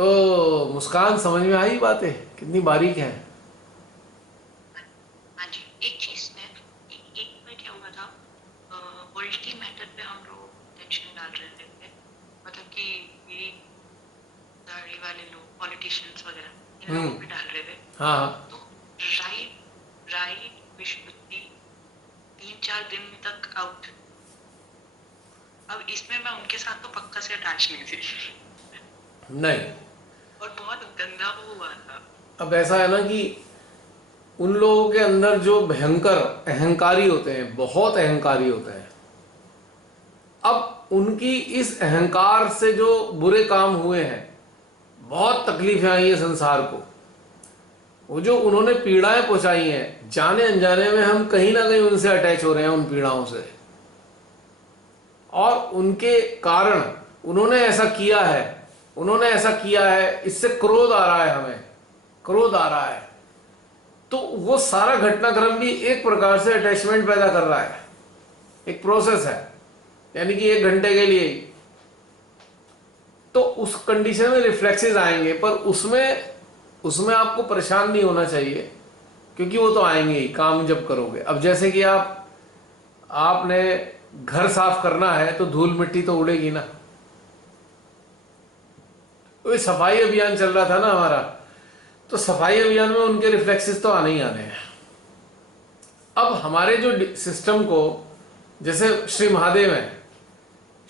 तो मुस्कान, समझ में आई बातें कितनी बारीक हैं। हाँ जी, एक चीज में एक बार क्या हुआ था, पोलिटिकल मैटर पे हम लोग टेंशन डाल रहे थे, मतलब कि ये दाढ़ी वाले लोग पॉलिटिशियंस वगैरह इन लोगों हम्म। पे डाल रहे थे। हाँ हाँ। तो राइट राइट विश्वबुद्धि 3-4 दिन तक आउट। अब इसमें मैं उनके साथ तो पक्का से अटैच नहीं थी नहीं, और बहुत गंदा वो हुआ था। अब ऐसा है ना कि उन लोगों के अंदर जो भयंकर अहंकारी होते हैं, बहुत अहंकारी होते हैं, अब उनकी इस अहंकार से जो बुरे काम हुए हैं, बहुत तकलीफें आई है संसार को, वो जो उन्होंने पीड़ाएं पहुंचाई हैं, जाने अनजाने में हम कहीं ना कहीं उनसे अटैच हो रहे हैं, उन पीड़ाओं से। और उनके कारण उन्होंने ऐसा किया है, उन्होंने ऐसा किया है, इससे क्रोध आ रहा है, हमें क्रोध आ रहा है। तो वो सारा घटनाक्रम भी एक प्रकार से अटैचमेंट पैदा कर रहा है, एक प्रोसेस है, यानी कि 1 घंटे के लिए ही। तो उस कंडीशन में रिफ्लेक्सेस आएंगे, पर उसमें उसमें आपको परेशान नहीं होना चाहिए, क्योंकि वो तो आएंगे ही काम जब करोगे। अब जैसे कि आपने घर साफ करना है तो धूल मिट्टी तो उड़ेगी ना। तो सफाई अभियान चल रहा था ना हमारा, तो सफाई अभियान में उनके रिफ्लेक्सेस तो आने ही आने हैं। अब हमारे जो सिस्टम को, जैसे श्री महादेव है,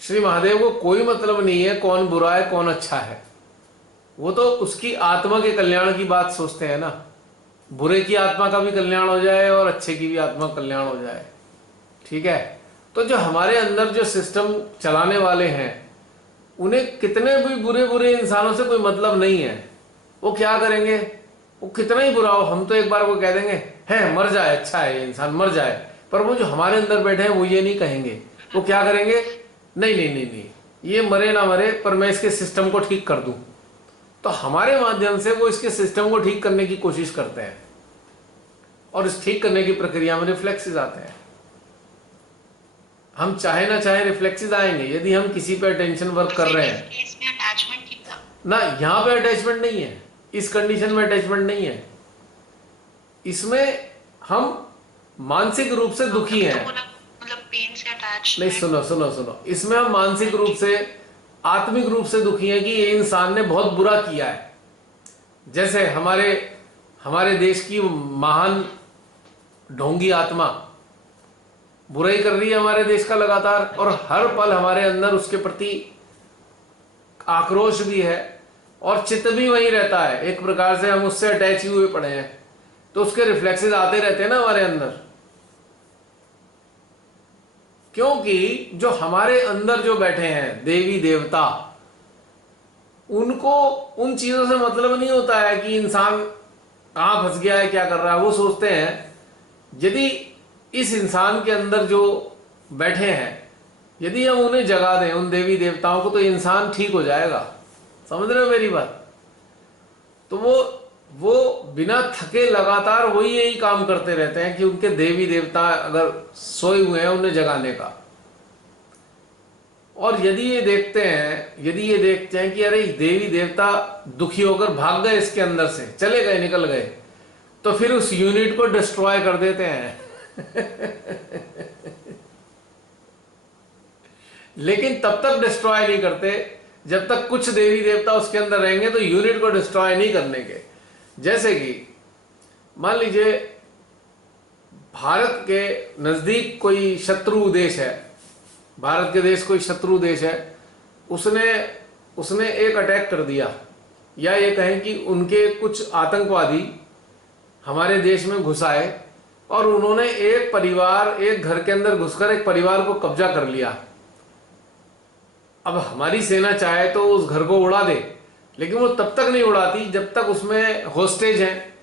श्री महादेव को कोई मतलब नहीं है कौन बुरा है कौन अच्छा है, वो तो उसकी आत्मा के कल्याण की बात सोचते हैं ना। बुरे की आत्मा का भी कल्याण हो जाए और अच्छे की भी आत्मा कल्याण हो जाए, ठीक है। तो जो हमारे अंदर जो सिस्टम चलाने वाले हैं, उन्हें कितने भी बुरे बुरे इंसानों से कोई मतलब नहीं है। वो क्या करेंगे, वो कितना ही बुरा हो, हम तो एक बार वो कह देंगे है मर जाए, अच्छा है ये इंसान मर जाए, पर वो जो हमारे अंदर बैठे हैं वो ये नहीं कहेंगे। वो क्या करेंगे, नहीं नहीं नहीं नहीं, ये मरे ना मरे पर मैं इसके सिस्टम को ठीक कर दूं। तो हमारे माध्यम से वो इसके सिस्टम को ठीक करने की कोशिश करते हैं, और इस ठीक करने की प्रक्रिया में रिफ्लेक्सेस आते हैं। हम चाहे ना चाहे रिफ्लेक्सेस आएंगे, यदि हम किसी पे अटेंशन वर्क तो कर फिर रहे इस हैं केस में अटैचमेंट ठीक था। ना। यहां पे अटैचमेंट नहीं है, इस कंडीशन में अटैचमेंट नहीं है, इसमें हम मानसिक रूप से हाँ, दुखी तभी तो हैं। बोला, मतलब पेन से अटैच नहीं, है। सुनो सुनो सुनो, इसमें हम मानसिक रूप से, आत्मिक रूप से दुखी हैं कि ये इंसान ने बहुत बुरा किया है। जैसे हमारे हमारे देश की महान ढोंगी आत्मा बुराई कर रही है हमारे देश का लगातार, और हर पल हमारे अंदर उसके प्रति आक्रोश भी है, और चित्त भी वहीं रहता है। एक प्रकार से हम उससे अटैच ही हुए पड़े हैं, तो उसके रिफ्लेक्सेस आते रहते हैं ना हमारे अंदर। क्योंकि जो हमारे अंदर जो बैठे हैं देवी देवता, उनको उन चीजों से मतलब नहीं होता है कि इंसान कहां फंस गया है, क्या कर रहा है। वो सोचते हैं यदि इस इंसान के अंदर जो बैठे हैं, यदि हम उन्हें जगा दें, उन देवी देवताओं को, तो इंसान ठीक हो जाएगा। समझ रहे हो मेरी बात। तो वो बिना थके लगातार वही यही काम करते रहते हैं कि उनके देवी देवता अगर सोए हुए हैं उन्हें जगाने का। और यदि ये देखते हैं कि अरे देवी देवता दुखी होकर भाग गए, इसके अंदर से चले गए, निकल गए, तो फिर उस यूनिट को डिस्ट्रॉय कर देते हैं लेकिन तब तक डिस्ट्रॉय नहीं करते जब तक कुछ देवी देवता उसके अंदर रहेंगे, तो यूनिट को डिस्ट्रॉय नहीं करने के। जैसे कि मान लीजिए भारत के नजदीक कोई शत्रु देश है, भारत के देश कोई शत्रु देश है, उसने उसने एक अटैक कर दिया, या ये कहें कि उनके कुछ आतंकवादी हमारे देश में घुस आए और उन्होंने एक घर के अंदर घुसकर एक परिवार को कब्जा कर लिया। अब हमारी सेना चाहे तो उस घर को उड़ा दे, लेकिन वो तब तक नहीं उड़ाती जब तक उसमें होस्टेज हैं,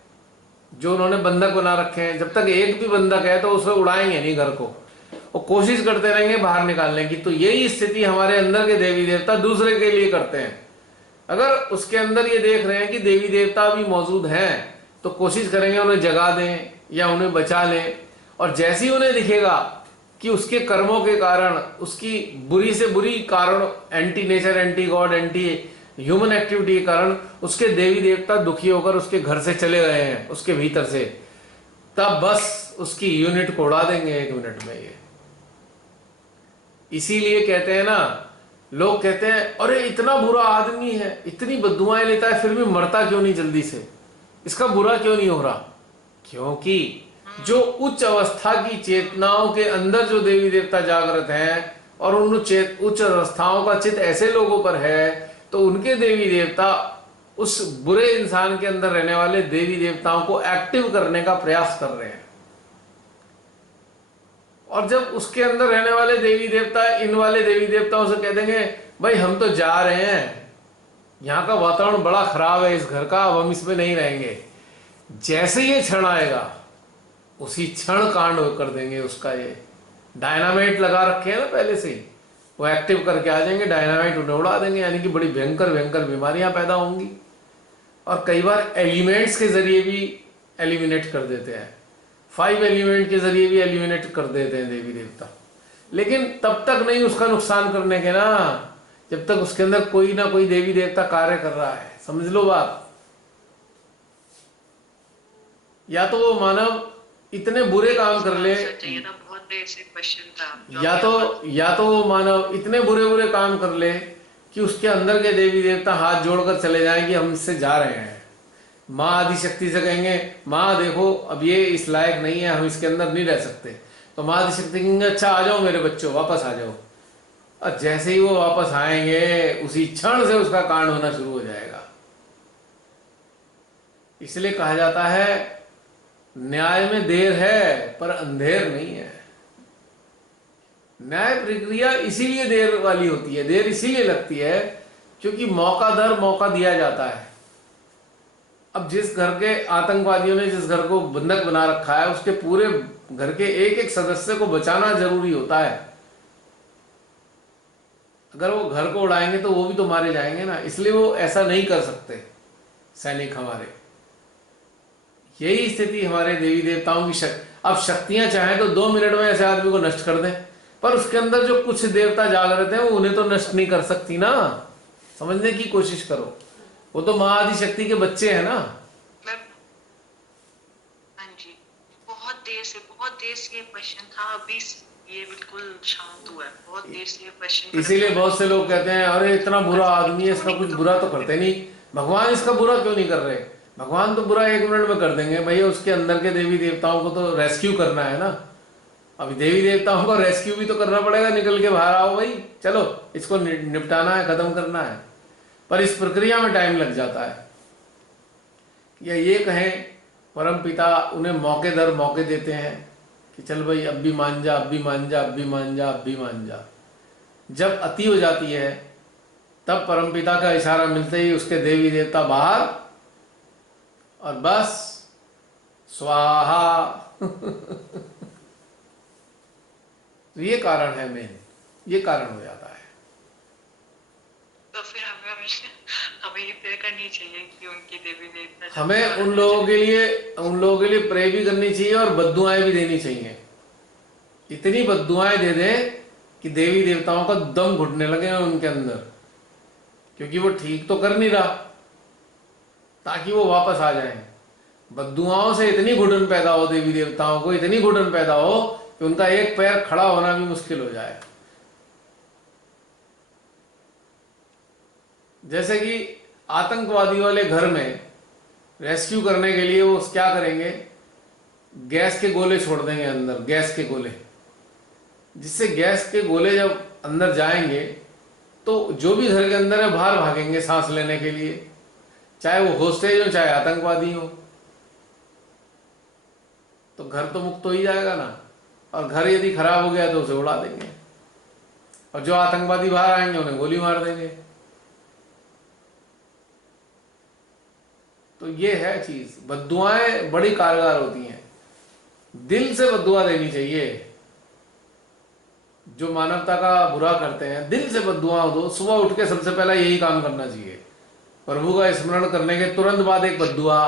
जो उन्होंने बंधक बना रखे हैं। जब तक एक भी बंधक है तो उसे उड़ाएंगे नहीं घर को, वो कोशिश करते रहेंगे बाहर निकालने की। तो यही स्थिति हमारे अंदर के देवी देवता दूसरे के लिए करते हैं। अगर उसके अंदर ये देख रहे हैं कि देवी देवता भी मौजूद हैं, तो कोशिश करेंगे उन्हें जगा दें या उन्हें बचा लें। और जैसे ही उन्हें दिखेगा कि उसके कर्मों के कारण, उसकी बुरी से बुरी कारण, anti nature, anti God, anti human activity के कारण उसके देवी देवता दुखी होकर उसके घर से चले गए हैं उसके भीतर से, तब बस उसकी यूनिट को उड़ा देंगे 1 मिनट में ये। इसीलिए कहते हैं ना, लोग कहते हैं अरे इतना बुरा आदमी है, इतनी बद्दुआएं लेता है, फिर भी मरता क्यों नहीं जल्दी से, इसका बुरा क्यों नहीं हो रहा? क्योंकि जो उच्च अवस्था की चेतनाओं के अंदर जो देवी देवता जागृत हैं और उन उच्च अवस्थाओं का चित्त ऐसे लोगों पर है, तो उनके देवी देवता उस बुरे इंसान के अंदर रहने वाले देवी देवताओं को एक्टिव करने का प्रयास कर रहे हैं। और जब उसके अंदर रहने वाले देवी देवता इन वाले देवी देवताओं से कह देंगे भाई हम तो जा रहे हैं, यहाँ का वातावरण बड़ा खराब है इस घर का, अब हम इसमें नहीं रहेंगे, जैसे ये क्षण आएगा उसी क्षण कांड कर देंगे उसका। ये डायनामाइट लगा रखे हैं ना पहले से ही, वो एक्टिव करके आ जाएंगे, डायनामाइट उन्हें उड़ा देंगे, यानी कि बड़ी भयंकर भयंकर बीमारियां पैदा होंगी। और कई बार एलिमेंट्स के जरिए भी एलिमिनेट कर देते हैं, 5 एलिमेंट के जरिए भी एलिमिनेट कर देते हैं देवी देवता, लेकिन तब तक नहीं उसका नुकसान करने के ना, जब तक उसके अंदर कोई ना कोई देवी देवता कार्य कर रहा है। समझ लो बात। या तो वो मानव इतने बुरे काम कर ले, बहुत बेसिक क्वेश्चन था, या तो वो मानव इतने बुरे बुरे काम कर ले कि उसके अंदर के देवी देवता हाथ जोड़कर चले जाएं कि हम इससे जा रहे हैं। माँ आदि शक्ति से कहेंगे माँ देखो अब ये इस लायक नहीं है, हम इसके अंदर नहीं रह सकते, तो माँ आदि शक्ति कहेंगे अच्छा आ जाओ मेरे बच्चों वापस आ जाओ, और जैसे ही वो वापस आएंगे उसी क्षण से उसका कांड होना शुरू हो जाएगा। इसलिए कहा जाता है न्याय में देर है पर अंधेर नहीं है। न्याय प्रक्रिया इसीलिए देर वाली होती है, देर इसीलिए लगती है क्योंकि मौका दर मौका दिया जाता है। अब जिस घर के आतंकवादियों ने जिस घर को बंधक बना रखा है, उसके पूरे घर के एक एक सदस्य को बचाना जरूरी होता है। अगर वो घर को उड़ाएंगे तो वो भी तो मारे जाएंगे ना, इसलिए वो ऐसा नहीं कर सकते सैनिक हमारे। यही स्थिति हमारे देवी देवताओं की अब शक्तियां चाहें तो 2 मिनट में ऐसे आदमी को नष्ट कर दें, पर उसके अंदर जो कुछ देवता जागृत हैं वो उन्हें तो नष्ट नहीं कर सकती ना। समझने की कोशिश करो, वो तो माँ आदि शक्ति के बच्चे हैं ना। हाँ जी, बहुत देर से ये क्वेश्चन था, अभी ये बिल्कुल शांत हुआ है। बहुत देर से ये क्वेश्चन, इसीलिए बहुत से लोग कहते हैं अरे इतना बुरा आदमी है, इसका कुछ बुरा तो करते नहीं, भगवान इसका बुरा क्यों नहीं कर रहे? भगवान तो बुरा 1 मिनट में कर देंगे भैया, उसके अंदर के देवी देवताओं को तो रेस्क्यू करना है ना। अभी देवी देवताओं को रेस्क्यू भी तो करना पड़ेगा, निकल के बाहर आओ भाई, चलो इसको निपटाना है, खत्म करना है। पर इस प्रक्रिया में टाइम लग जाता है। या ये कहें परम पिता उन्हें मौके दर मौके देते हैं कि चल भाई अब भी मान जा, अब भी मान जा, अब भी मान जा, अब भी मान जा। जब अति हो जाती है तब परम पिता का इशारा मिलते ही उसके देवी देवता बाहर, और बस स्वाहा। तो ये कारण है मेन, ये कारण हो जाता है। तो फिर हमें ये प्रे करनी चाहिए कि उनकी देवी देवता, हमें उन लोगों के लिए प्रे भी करनी चाहिए और बद्दुआएं भी देनी चाहिए। इतनी बद्दुआएं दे दें कि देवी देवताओं का दम घुटने लगे उनके अंदर, क्योंकि वो ठीक तो कर नहीं रहा, ताकि वो वापस आ जाएं। बद्दुआओं से इतनी घुटन पैदा हो, देवी देवताओं को इतनी घुटन पैदा हो कि उनका एक पैर खड़ा होना भी मुश्किल हो जाए। जैसे कि आतंकवादी वाले घर में रेस्क्यू करने के लिए वो क्या करेंगे, गैस के गोले छोड़ देंगे अंदर, गैस के गोले, जिससे गैस के गोले जब अंदर जाएंगे तो जो भी घर के अंदर है बाहर भागेंगे सांस लेने के लिए, चाहे वो होस्टेज हो चाहे आतंकवादी हो, तो घर तो मुक्त हो ही जाएगा ना। और घर यदि खराब हो गया तो उसे उड़ा देंगे, और जो आतंकवादी बाहर आएंगे उन्हें गोली मार देंगे। तो ये है चीज, बद्दुआएं बड़ी कारगर होती हैं। दिल से बद्दुआ देनी चाहिए। जो मानवता का बुरा करते हैं दिल से बद्दुआ दो। सुबह उठ के सबसे पहला यही काम करना चाहिए, प्रभु का स्मरण करने के तुरंत बाद एक बद्दुआ।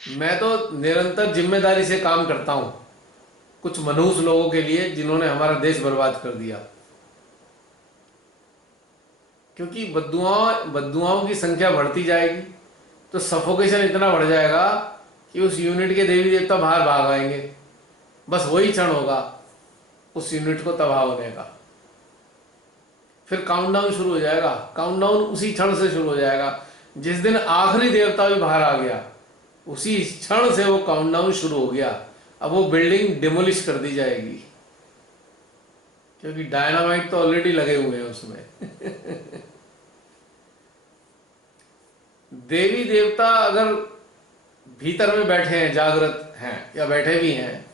मैं तो निरंतर जिम्मेदारी से काम करता हूं, कुछ मनहूस लोगों के लिए जिन्होंने हमारा देश बर्बाद कर दिया। क्योंकि बद्दुआओं की संख्या बढ़ती जाएगी तो सफोकेशन इतना बढ़ जाएगा कि उस यूनिट के देवी देवता बाहर भाग आएंगे। बस वही क्षण होगा उस यूनिट को तबाह होने का। फिर काउंटडाउन शुरू हो जाएगा। काउंटडाउन उसी क्षण से शुरू हो जाएगा जिस दिन आखिरी देवता भी बाहर आ गया, उसी क्षण से वो काउंटडाउन शुरू हो गया। अब वो बिल्डिंग डिमोलिश कर दी जाएगी क्योंकि डायनामाइट तो ऑलरेडी लगे हुए हैं उसमें। देवी देवता अगर भीतर में बैठे हैं, जागृत हैं या बैठे भी हैं,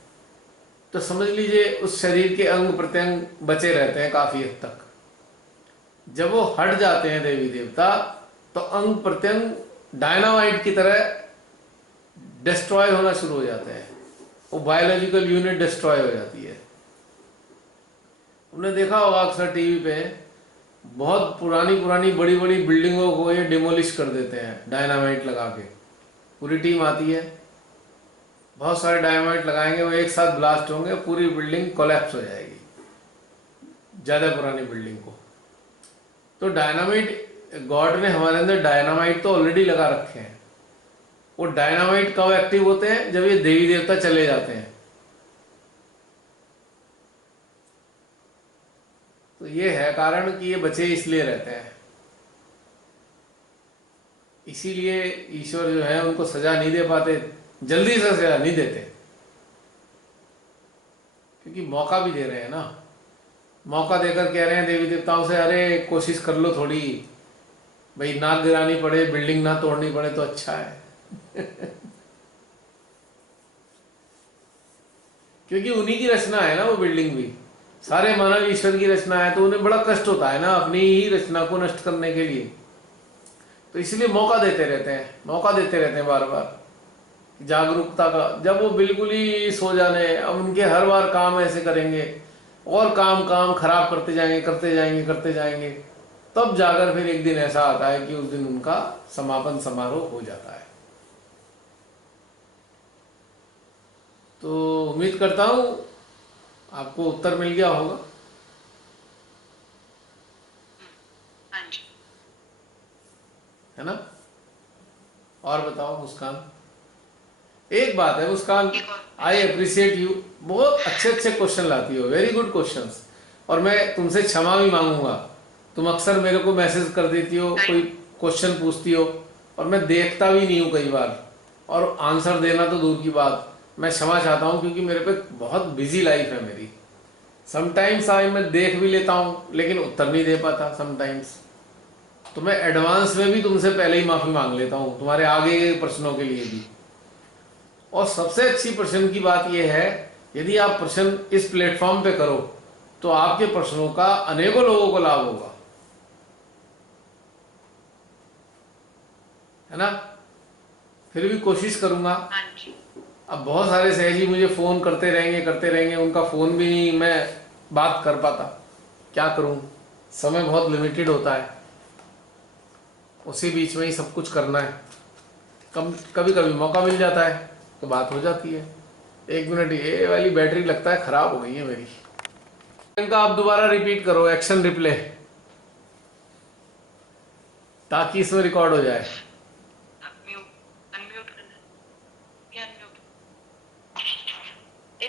तो समझ लीजिए उस शरीर के अंग प्रत्यंग बचे रहते हैं काफी हद तक। जब वो हट जाते हैं देवी देवता तो अंग प्रत्यंग डायनामाइट की तरह डिस्ट्रॉय होना शुरू हो जाते हैं। वो बायोलॉजिकल यूनिट डिस्ट्रॉय हो जाती है। हमने देखा होगा अक्सर टीवी पे, बहुत पुरानी बड़ी बड़ी बिल्डिंगों को ये डिमोलिश कर देते हैं डायनामाइट लगा के। पूरी टीम आती है, बहुत सारे डायनामाइट लगाएंगे, वो एक साथ ब्लास्ट होंगे, पूरी बिल्डिंग कोलैप्स हो जाएगी, ज़्यादा पुरानी बिल्डिंग को। तो डायनामाइट, गॉड ने हमारे अंदर डायनामाइट तो ऑलरेडी लगा रखे हैं। वो डायनामाइट कब एक्टिव होते हैं? जब ये देवी देवता चले जाते हैं। तो ये है कारण कि ये बचे इसलिए रहते हैं। इसीलिए ईश्वर जो है उनको सजा नहीं दे पाते, जल्दी से सजा नहीं देते, क्योंकि मौका भी दे रहे हैं ना। मौका देकर कह रहे हैं देवी देवताओं से, अरे कोशिश कर लो थोड़ी, भाई नाक गिरानी पड़े, बिल्डिंग ना तोड़नी पड़े तो अच्छा है। क्योंकि उन्हीं की रचना है ना वो बिल्डिंग भी, सारे मानव ईश्वर की रचना है, तो उन्हें बड़ा कष्ट होता है ना अपनी ही रचना को नष्ट करने के लिए। तो इसलिए मौका देते रहते हैं बार बार जागरूकता का। जब वो बिल्कुल ही सो जाने, अब उनके हर बार काम ऐसे करेंगे और काम खराब करते जाएंगे, तब जाकर फिर एक दिन ऐसा आता है कि उस दिन उनका समापन समारोह हो जाता है। तो उम्मीद करता हूं आपको उत्तर मिल गया होगा। हाँ जी। है ना? और बताओ मुस्कान। एक बात है मुस्कान, आई अप्रिशिएट यू, बहुत अच्छे क्वेश्चन लाती हो, वेरी गुड क्वेश्चंस। और मैं तुमसे क्षमा भी मांगूंगा, तुम अक्सर मेरे को मैसेज कर देती हो, कोई क्वेश्चन पूछती हो और मैं देखता भी नहीं हूँ कई बार, और आंसर देना तो दूर की बात। मैं क्षमा चाहता हूँ क्योंकि मेरे पे बहुत बिजी लाइफ है मेरी। समटाइम्स मैं देख भी लेता हूँ लेकिन उत्तर नहीं दे पाता समटाइम्स। तो मैं एडवांस में भी तुमसे पहले ही माफी मांग लेता हूँ तुम्हारे आगे के प्रश्नों के लिए भी। और सबसे अच्छी प्रश्न की बात यह है, यदि आप प्रश्न इस प्लेटफॉर्म पे करो तो आपके प्रश्नों का अनेकों लोगों को लाभ होगा, है ना? फिर भी कोशिश करूंगा। अब बहुत सारे सहजी मुझे फोन करते रहेंगे, उनका फोन भी नहीं मैं बात कर पाता, क्या करूं, समय बहुत लिमिटेड होता है, उसी बीच में ही सब कुछ करना है। कभी कभी मौका मिल जाता है तो बात हो जाती है। एक मिनट, ये वाली बैटरी लगता है खराब हो गई है मेरी। इनका आप दोबारा रिपीट करो, एक्शन रिप्ले, ताकि इसमें रिकॉर्ड हो जाए।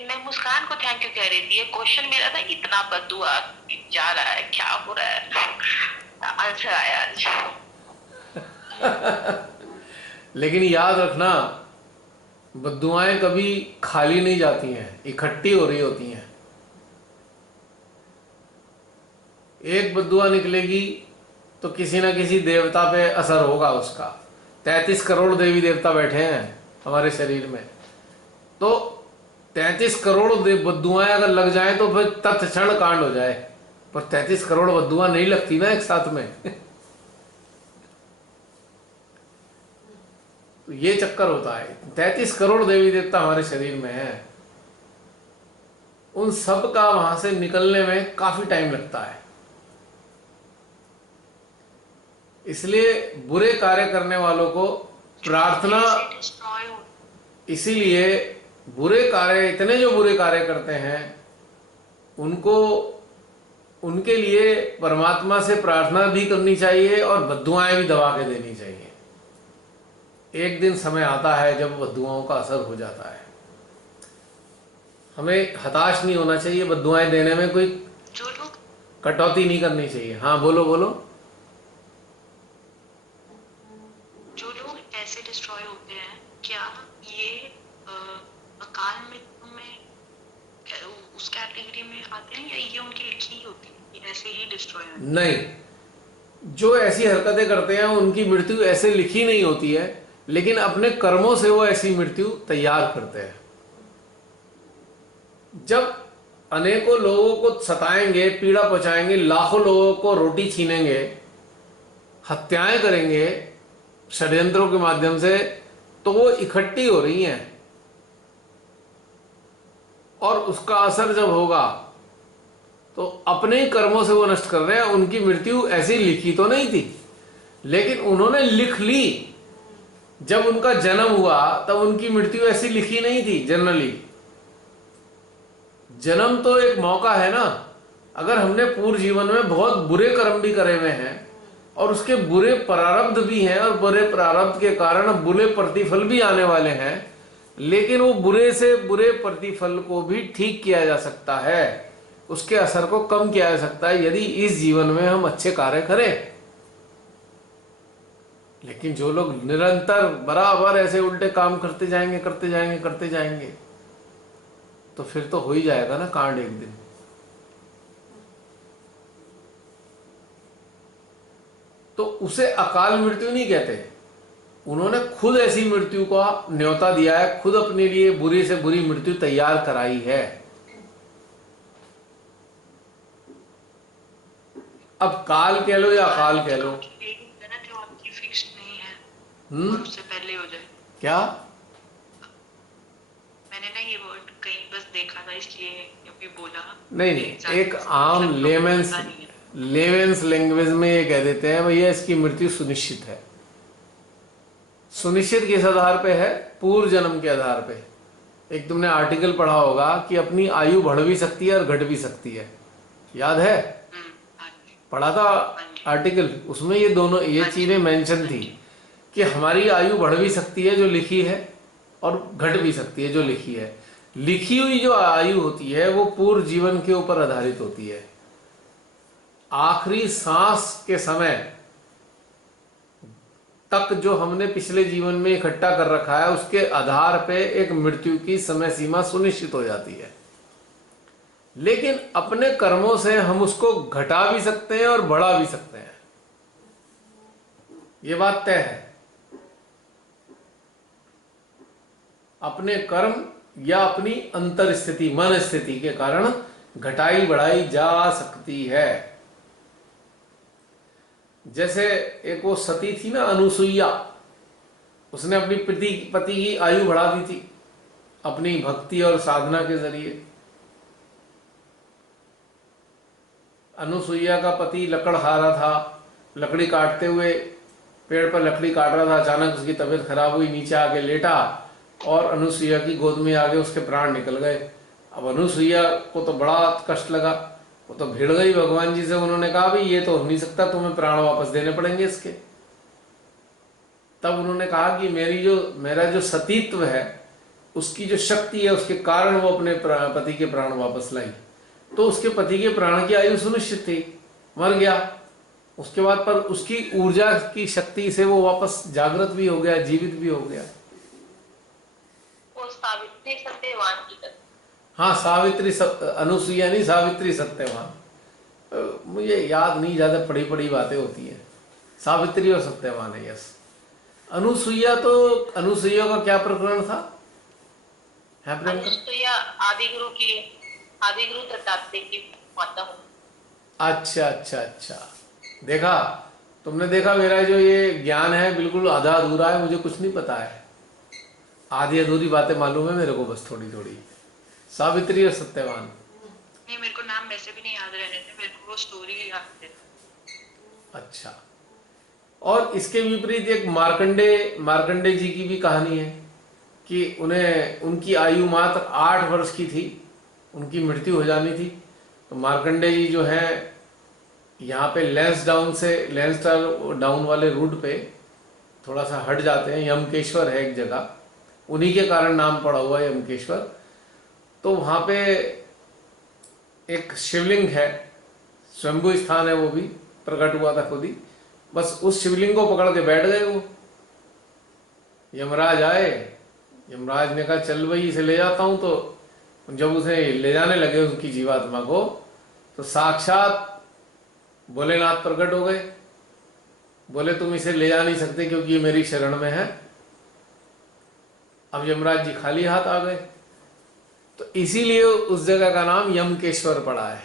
मैं मुस्कान को थैंक यू कह रही थी। ये क्वेश्चन मेरा था, इतना बद्दुआ जा रहा है, क्या हो रहा है, आंसर आया आज। लेकिन याद रखना, बद्दुआएं कभी खाली नहीं जाती हैं, इकट्ठी हो रही होती हैं। एक बद्दुआ निकलेगी तो किसी ना किसी देवता पे असर होगा उसका। 33 करोड़ देवी देवता बैठे हैं हमारे शरीर में, तो 33 करोड़ बद्दुआएं अगर लग जाएं तो फिर तत्क्षण कांड हो जाए। पर 33 करोड़ बद्दुआ नहीं लगती ना एक साथ में। तो ये चक्कर होता है। 33 करोड़ देवी देवता हमारे शरीर में है, उन सब का वहां से निकलने में काफी टाइम लगता है। इसलिए बुरे कार्य करने वालों को प्रार्थना, इसीलिए बुरे कार्य, इतने जो बुरे कार्य करते हैं उनको, उनके लिए परमात्मा से प्रार्थना भी करनी चाहिए और बद्दुआएं भी दबा के देनी चाहिए। एक दिन समय आता है जब बद्दुआओं का असर हो जाता है। हमें हताश नहीं होना चाहिए, बद्दुआएं देने में कोई जो लोग कटौती नहीं करनी चाहिए। हाँ बोलो बोलो। जो लोग ऐसे डिस्ट्रॉय होते हैं, क्या ये अकाल मृत्यु में उस कैटेगरी में आते हैं, या ये उनकी लिखी ही होती है कि ऐसे ही डिस्ट्रॉय होते हैं? नहीं, जो ऐसी हरकतें करते हैं उनकी मृत्यु ऐसे लिखी नहीं होती है, लेकिन अपने कर्मों से वो ऐसी मृत्यु तैयार करते हैं। जब अनेकों लोगों को सताएंगे, पीड़ा पहुंचाएंगे, लाखों लोगों को रोटी छीनेंगे, हत्याएं करेंगे षड्यंत्रों के माध्यम से, तो वो इकट्ठी हो रही हैं और उसका असर जब होगा तो अपने ही कर्मों से वो नष्ट कर रहे हैं। उनकी मृत्यु ऐसी लिखी तो नहीं थी, लेकिन उन्होंने लिख ली। जब उनका जन्म हुआ तब उनकी मृत्यु ऐसी लिखी नहीं थी। जनरली जन्म तो एक मौका है ना। अगर हमने पूर्व जीवन में बहुत बुरे कर्म भी करे हुए हैं और उसके बुरे प्रारब्ध भी हैं और बुरे प्रारब्ध के कारण बुरे प्रतिफल भी आने वाले हैं, लेकिन वो बुरे से बुरे प्रतिफल को भी ठीक किया जा सकता है, उसके असर को कम किया जा सकता है यदि इस जीवन में हम अच्छे कार्य करें। लेकिन जो लोग निरंतर बराबर ऐसे उल्टे काम करते जाएंगे करते जाएंगे करते जाएंगे, तो फिर तो हो ही जाएगा ना कांड एक दिन। तो उसे अकाल मृत्यु नहीं कहते। उन्होंने खुद ऐसी मृत्यु का न्योता दिया है, खुद अपने लिए बुरी से बुरी मृत्यु तैयार कराई है। अब काल कह लो या अकाल कह लो, फिक्स नहीं है और उससे पहले हो जाए। क्या मैंने ना ये वर्ड कहीं बस देखा था, इसलिए अभी बोला। नहीं, एक आम लेमेंस लैंग्वेज में ये कह देते हैं भैया इसकी मृत्यु सुनिश्चित है। सुनिश्चित किस आधार पे है? पूर्व जन्म के आधार पे। एक तुमने आर्टिकल पढ़ा होगा कि अपनी आयु बढ़ भी सकती है और घट भी सकती है, याद है? पढ़ा था आर्टिकल, उसमें ये दोनों ये चीजें मेंशन थी कि हमारी आयु बढ़ भी सकती है जो लिखी है, और घट भी सकती है जो लिखी है। लिखी हुई जो आयु होती है वो पूर्व जीवन के ऊपर आधारित होती है। आखिरी सांस के समय तक जो हमने पिछले जीवन में इकट्ठा कर रखा है उसके आधार पे एक मृत्यु की समय सीमा सुनिश्चित हो जाती है। लेकिन अपने कर्मों से हम उसको घटा भी सकते हैं और बढ़ा भी सकते हैं, ये बात तय है। अपने कर्म या अपनी अंतर स्थिति, मन स्थिति के कारण घटाई बढ़ाई जा सकती है। जैसे एक वो सती थी ना, अनुसुईया, उसने अपनी पति की आयु बढ़ा दी थी अपनी भक्ति और साधना के जरिए। अनुसुईया का पति लकड़हारा था, लकड़ी काटते हुए पेड़ पर लकड़ी काट रहा था, अचानक उसकी तबीयत खराब हुई, नीचे आके लेटा और अनुसुईया की गोद में आगे उसके प्राण निकल गए। अब अनुसुईया को तो बड़ा कष्ट लगा, वो तो भिड़ गई भगवान जी से। उन्होंने कहा भाई ये तो हो नहीं सकता, तुम्हें प्राण वापस देने पड़ेंगे इसके। तब उन्होंने कहा कि मेरा जो सतीत्व है उसकी जो शक्ति है उसके कारण वो अपने पति के प्राण वापस लाई। तो उसके पति के प्राण की आयु सुनिश्चित थी, मर गया। उसके बाद पर उसकी ऊर्जा की शक्ति से वो वापस जागृत भी हो गया, जीवित भी हो गया। वो सावित्री सत्यवान की तरह। हाँ, अनुसुईया नहीं, सावित्री सत्यवान। मुझे याद नहीं, ज्यादा पढ़ी बातें होती है। सावित्री और सत्यवान है, यस। अनुसुईया का क्या प्रकरण था? अनुसुईया आदिगुरु दत्तात्रेय की माता हूँ। अच्छा, देखा तुमने, देखा मेरा जो ये ज्ञान है बिल्कुल आधा अधूरा है, मुझे कुछ नहीं पता है, आधी अधूरी बातें मालूम है मेरे को, बस थोड़ी। सावित्री और सत्यवान। नहीं, मेरे को नाम वैसे भी नहीं याद रहने थे, मेरे को वो स्टोरी याद है। अच्छा, और इसके विपरीत एक मार्कंडे जी की भी कहानी है कि उन्हें उनकी आयु मात्र 8 वर्ष की थी, उनकी मृत्यु हो जानी थी। तो मार्कंडे जी जो है यहाँ पे लेंस डाउन वाले रूट पे थोड़ा सा हट जाते हैं। यमकेश्वर है एक जगह, उन्हीं के कारण नाम पड़ा हुआ है यमकेश्वर। तो वहाँ पे एक शिवलिंग है, स्वयंभू स्थान है, वो भी प्रकट हुआ था खुद ही। बस उस शिवलिंग को पकड़ के बैठ गए वो। यमराज आए, यमराज ने कहा चल भाई इसे ले जाता हूं। तो जब उसे ले जाने लगे उसकी जीवात्मा को, तो साक्षात भोलेनाथ प्रकट हो गए। बोले तुम इसे ले जा नहीं सकते क्योंकि ये मेरी शरण में है। अब यमराज जी खाली हाथ आ गए। तो इसीलिए उस जगह का नाम यमकेश्वर पड़ा है।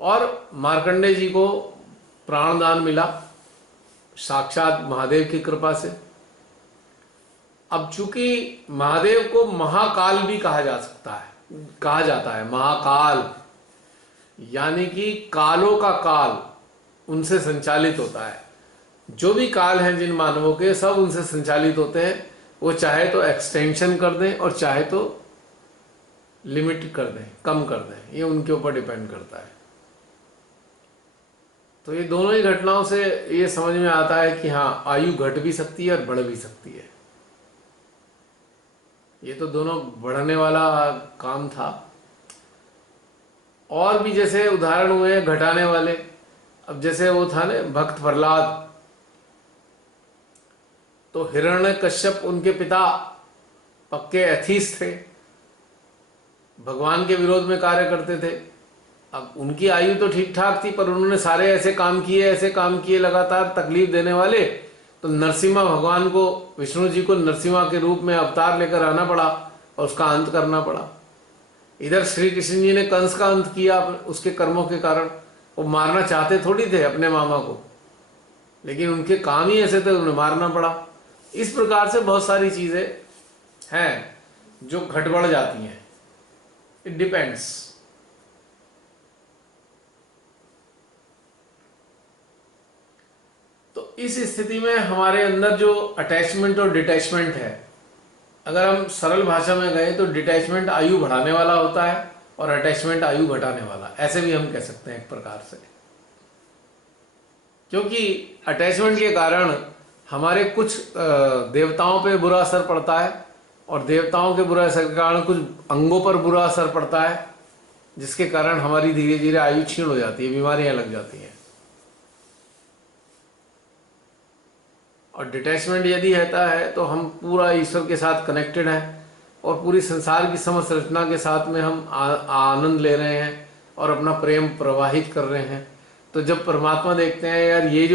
और मार्कंडे जी को प्राणदान मिला साक्षात महादेव की कृपा से। अब चूंकि महादेव को महाकाल भी कहा जाता है महाकाल, यानी कि कालों का काल उनसे संचालित होता है। जो भी काल हैं जिन मानवों के, सब उनसे संचालित होते हैं। वो चाहे तो एक्सटेंशन कर दें और चाहे तो लिमिट कर दें, कम कर दें, ये उनके ऊपर डिपेंड करता है। तो ये दोनों ही घटनाओं से ये समझ में आता है कि हाँ, आयु घट भी सकती है और बढ़ भी सकती है। ये तो दोनों बढ़ने वाला काम था। और भी जैसे उदाहरण हुए हैं घटाने वाले। अब जैसे वो था ना भक्त प्रहलाद, तो हिरण्यकश्यप उनके पिता पक्के एथीस्ट थे, भगवान के विरोध में कार्य करते थे। अब उनकी आयु तो ठीक ठाक थी, पर उन्होंने सारे ऐसे काम किए लगातार तकलीफ देने वाले। तो नरसिम्हा भगवान को, विष्णु जी को नरसिम्हा के रूप में अवतार लेकर आना पड़ा और उसका अंत करना पड़ा। इधर श्री कृष्ण जी ने कंस का अंत किया उसके कर्मों के कारण। वो मारना चाहते थोड़ी थे अपने मामा को, लेकिन उनके काम ही ऐसे थे, उन्हें मारना पड़ा। इस प्रकार से बहुत सारी चीजें हैं जो घट बढ़ जाती हैं। It depends. तो इस स्थिति में हमारे अंदर जो अटैचमेंट और डिटैचमेंट है, अगर हम सरल भाषा में गए तो डिटैचमेंट आयु बढ़ाने वाला होता है और अटैचमेंट आयु घटाने वाला, ऐसे भी हम कह सकते हैं एक प्रकार से। क्योंकि अटैचमेंट के कारण हमारे कुछ देवताओं पे बुरा असर पड़ता है और देवताओं के बुरा असर के कारण कुछ अंगों पर बुरा असर पड़ता है, जिसके कारण हमारी धीरे धीरे आयु क्षीण हो जाती है, बीमारियां लग जाती हैं। और डिटैचमेंट यदि रहता है तो हम पूरा ईश्वर के साथ कनेक्टेड हैं और पूरी संसार की समस्त रचना के साथ में हम आनंद ले रहे हैं और अपना प्रेम प्रवाहित कर रहे हैं। तो जब परमात्मा देखते हैं यार ये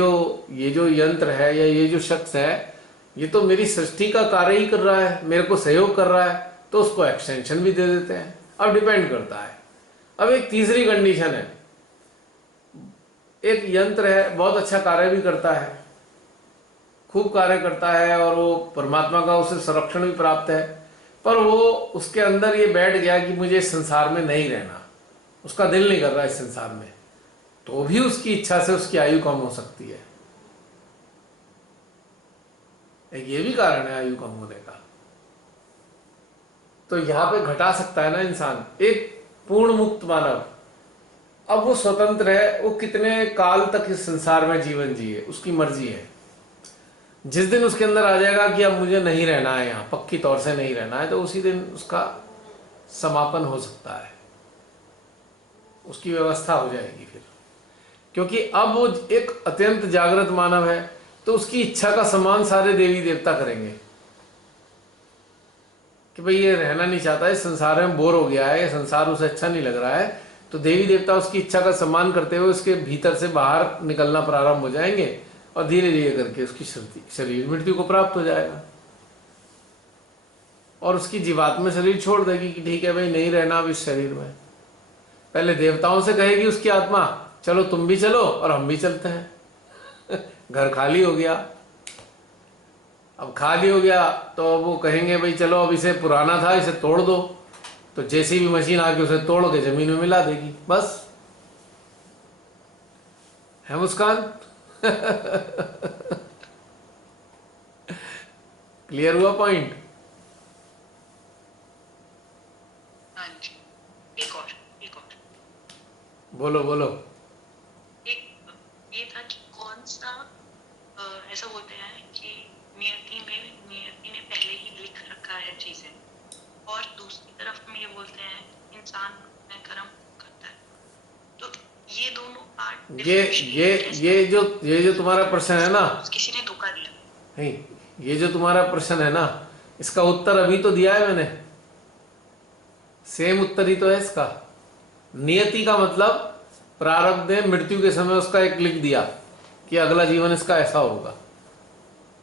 जो यंत्र है या ये जो शख्स है, ये तो मेरी सृष्टि का कार्य ही कर रहा है, मेरे को सहयोग कर रहा है, तो उसको एक्सटेंशन भी दे देते हैं। अब डिपेंड करता है। अब एक तीसरी कंडीशन है, एक यंत्र है बहुत अच्छा कार्य भी करता है, खूब कार्य करता है और वो परमात्मा का उसे संरक्षण भी प्राप्त है, पर वो उसके अंदर ये बैठ गया कि मुझे इस संसार में नहीं रहना, उसका दिल नहीं कर रहा इस संसार में, तो भी उसकी इच्छा से उसकी आयु कम हो सकती है। एक ये भी कारण है आयु कम होने का। तो यहां पे घटा सकता है ना इंसान। एक पूर्ण मुक्त मानव, अब वो स्वतंत्र है, वो कितने काल तक इस संसार में जीवन जिए, उसकी मर्जी है। जिस दिन उसके अंदर आ जाएगा कि अब मुझे नहीं रहना है यहाँ, पक्की तौर से नहीं रहना है, तो उसी दिन उसका समापन हो सकता है, उसकी व्यवस्था हो जाएगी फिर। क्योंकि अब वो एक अत्यंत जागृत मानव है, तो उसकी इच्छा का सम्मान सारे देवी देवता करेंगे कि भाई ये रहना नहीं चाहता, इस संसार में बोर हो गया है, ये संसार उसे अच्छा नहीं लग रहा है। तो देवी देवता उसकी इच्छा का सम्मान करते हुए उसके भीतर से बाहर निकलना प्रारंभ हो जाएंगे और धीरे धीरे करके उसकी शरीर मृत्यु को प्राप्त हो जाएगा और उसकी जीवात्मा शरीर छोड़ देगी कि ठीक है भाई नहीं रहना अब इस शरीर में। पहले देवताओं से कहेगी उसकी आत्मा चलो तुम भी चलो और हम भी चलते हैं। घर खाली हो गया, अब खाली हो गया तो अब वो कहेंगे भाई चलो अब इसे पुराना था इसे तोड़ दो, तो जैसी भी मशीन आके उसे तोड़ के जमीन में मिला देगी, बस। है मुस्कान? क्लियर हुआ पॉइंट? बोलो बोलो। एक ये था कि कौन सा ऐसा बोलते हैं कि नियति ने पहले ही लिख रखा है चीजें, और दूसरी तरफ में ये बोलते हैं कि इंसान अपने कर्म करता है। तो ये दोनों पार्ट ये ये डिफरेंशिएट कैसे ये जो करें? ये जो तुम्हारा प्रश्न है ना, सपोज किसी ने धोखा दिया। नहीं, ये जो तुम्हारा प्रश्न है ना, इसका उत्तर अभी तो दिया है मैंने। सेम उत्तर ही तो है इसका। नियति का मतलब प्रारब्ध ने मृत्यु के समय उसका एक लिख दिया कि अगला जीवन इसका ऐसा होगा।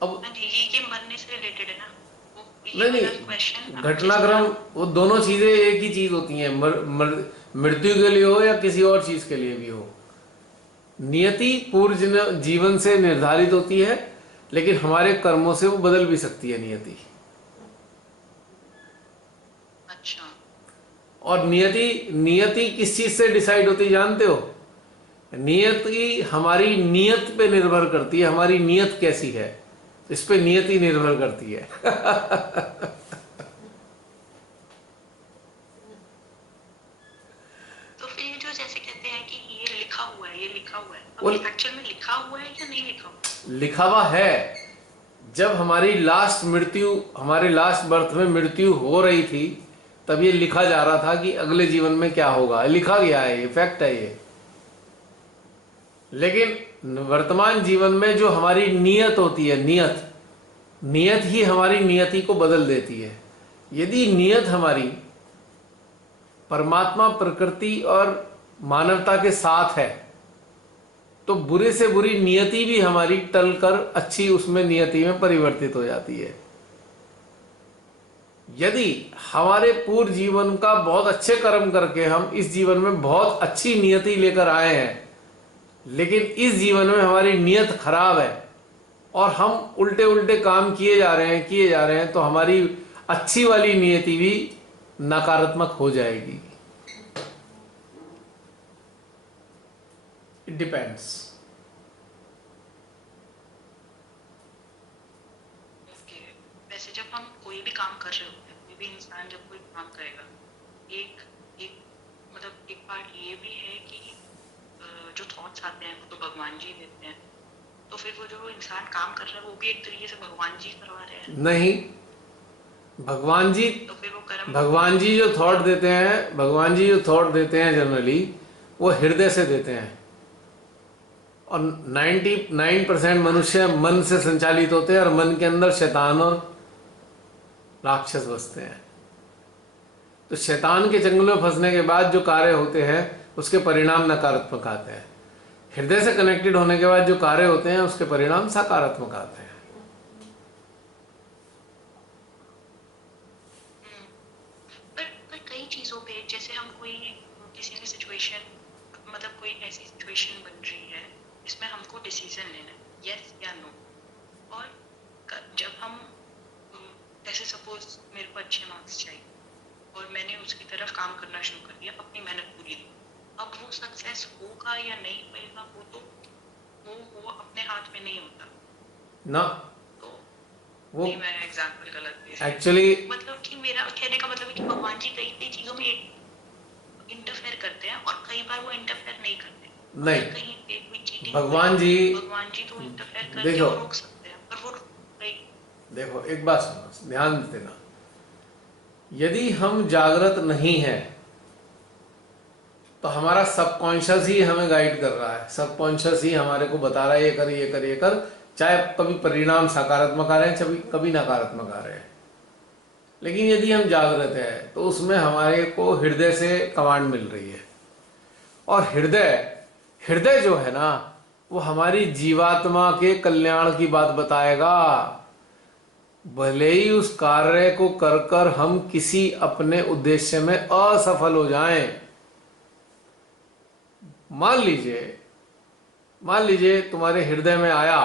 अब हाँ जी, ये मरने से रिलेटेड है ना, वो ये नहीं वाला नहीं, क्वेश्चन। घटनाक्रम वो दोनों चीजें एक ही चीज होती हैं, मृत्यु के लिए हो या किसी और चीज के लिए भी हो। नियति पूर्व जीवन से निर्धारित होती है, लेकिन हमारे कर्मों से वो बदल भी सकती है नियति। अच्छा। और नियति नियति किस चीज से डिसाइड होती है जानते हो? नियति हमारी नियत पे निर्भर करती है, हमारी नियत कैसी है, इस पे नियति निर्भर करती है। तो फिर जो जैसे कहते हैं कि ये लिखा हुआ है, ये लिखा हुआ है, वो अब एक्चुअल में लिखा हुआ है या नहीं लिखा हुआ? लिखा हुआ है। जब हमारी लास्ट मृत्यु, हमारे लास्ट बर्थ में मृत्यु हो रही थी, तब ये लिखा जा रहा था कि अगले जीवन में क्या होगा, लिखा गया है, ये फैक्ट है ये। लेकिन वर्तमान जीवन में जो हमारी नियत होती है, नियत ही हमारी नियति को बदल देती है। यदि नियत हमारी परमात्मा, प्रकृति और मानवता के साथ है, तो बुरे से बुरी नियति भी हमारी टलकर अच्छी उसमें नियति में परिवर्तित हो जाती है। यदि हमारे पूर्व जीवन का बहुत अच्छे कर्म करके हम इस जीवन में बहुत अच्छी नियति लेकर आए हैं, लेकिन इस जीवन में हमारी नियत खराब है और हम उल्टे उल्टे काम किए जा रहे हैं, तो हमारी अच्छी वाली नियति भी नकारात्मक हो जाएगी। It depends. ओके। वैसे जब हम कोई भी काम कर रहे होते हैं, कोई भी इंसान जब कोई काम करेगा, एक एक मतलब एक पार्ट ये भी है कि जो थॉट्स आते हैं वो तो भगवान जी देते हैं, तो फिर वो जो इंसान काम कर रहा है वो भी एक तरीके से भगवान जी करवा रहे हैं। नहीं, भगवान जी, तो फिर वो कर्म भगवान जी जो थॉट देते हैं, भगवान जी जो थॉट देते हैं जनरली वो हृदय से देते हैं, और 99% मनुष्य मन से संचालित होते हैं, और मन के अंदर शैतान और राक्षस बसते हैं। तो शैतान के चंगुल में फंसने के बाद जो कार्य होते हैं उसके परिणाम नकारात्मक आते हैं। हृदय से कनेक्टेड होने के बाद जो कार्य होते हैं उसके परिणाम सकारात्मक आते हैं। पर कई चीजों पे, जैसे हम कोई किसी भी सिचुएशन, मतलब कोई ऐसी सिचुएशन बन रही है जिसमें हमको डिसीजन लेना है, यस या नो, और जब हम जैसे सपोज मेरे को अच्छे मार्क्स चाहिए और मैंने उसकी तरफ काम करना शुरू कर दिया, अपनी मेहनत पूरी दी, अब वो सक्सेस होगा या नहीं होगा वो तो वो अपने हाथ में नहीं होता ना। तो वो नहीं, मैं एग्जांपल गलत दे, एक्चुअली मतलब कि मेरा कहने का मतलब है कि भगवान जी कई कई चीजों में इंटरफेयर करते हैं और कई बार वो इंटरफेयर नहीं करते। नहीं, कहीं पे कोई चीटिंग, भगवान जी तो इंटरफेयर करके देखो, वो रोक सकते हैं, पर वो कई देखो एक बात सुनो, ध्यान देना। यदि हम जागृत नहीं हैं तो हमारा सबकॉन्शियस ही हमें गाइड कर रहा है, सबकॉन्शियस ही हमारे को बता रहा है ये कर ये कर ये कर, चाहे कभी परिणाम सकारात्मक आ रहे हैं, कभी नकारात्मक आ रहे हैं। लेकिन यदि हम जागृत है तो उसमें हमारे को हृदय से कमांड मिल रही है, और हृदय जो है ना वो हमारी जीवात्मा के कल्याण की बात बताएगा। भले ही उस कार्य को कर कर हम किसी अपने उद्देश्य में असफल हो जाएं, मान लीजिए तुम्हारे हृदय में आया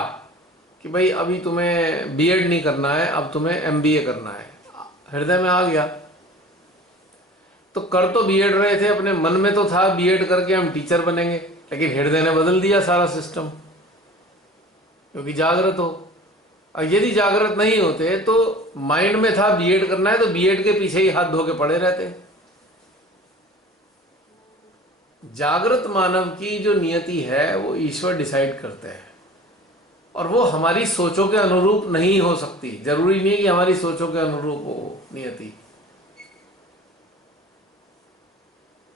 कि भाई अभी तुम्हें बीएड नहीं करना है, अब तुम्हें एमबीए करना है, हृदय में आ गया, तो कर तो बीएड रहे थे, अपने मन में तो था बीएड करके हम टीचर बनेंगे, लेकिन हृदय ने बदल दिया सारा सिस्टम, क्योंकि जागृत हो। और यदि जागृत नहीं होते तो माइंड में था बीएड करना है, तो बीएड के पीछे ही हाथ धो के पड़े रहते। जागृत मानव की जो नियति है वो ईश्वर डिसाइड करते हैं, और वो हमारी सोचों के अनुरूप नहीं हो सकती। जरूरी नहीं है कि हमारी सोचों के अनुरूप हो नियति।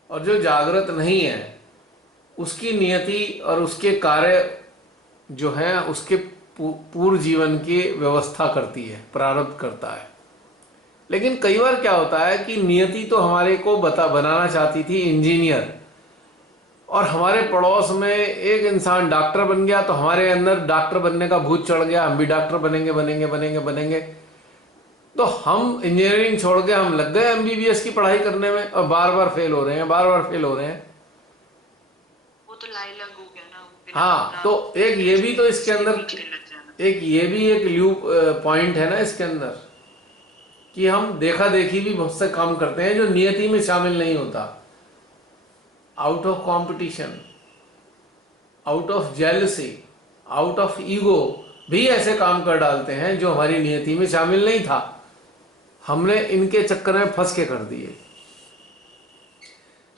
और जो जागृत नहीं है उसकी नियति और उसके कार्य जो है उसके पूर्व जीवन की व्यवस्था करती है, प्रारब्ध करता है। लेकिन कई बार क्या होता है कि नियति तो हमारे को बनाना चाहती थी इंजीनियर, और हमारे पड़ोस में एक इंसान डॉक्टर बन गया तो हमारे अंदर डॉक्टर बनने का भूत चढ़ गया, हम भी डॉक्टर बनेंगे बनेंगे बनेंगे बनेंगे। तो हम इंजीनियरिंग छोड़ के हम लग गए एमबीबीएस की पढ़ाई करने में, और बार बार फेल हो रहे हैं, बार बार फेल हो रहे हैं। वो तो लाइलग हो गया ना। हाँ, तो एक ये भी तो इसके अंदर एक ल्यूप पॉइंट है ना इसके अंदर, कि हम देखा देखी भी बहुत से काम करते हैं जो नियति में शामिल नहीं होता। Out of competition, out of jealousy, out of ego भी ऐसे काम कर डालते हैं जो हमारी नियति में शामिल नहीं था, हमने इनके चक्कर में फंस के कर दिए।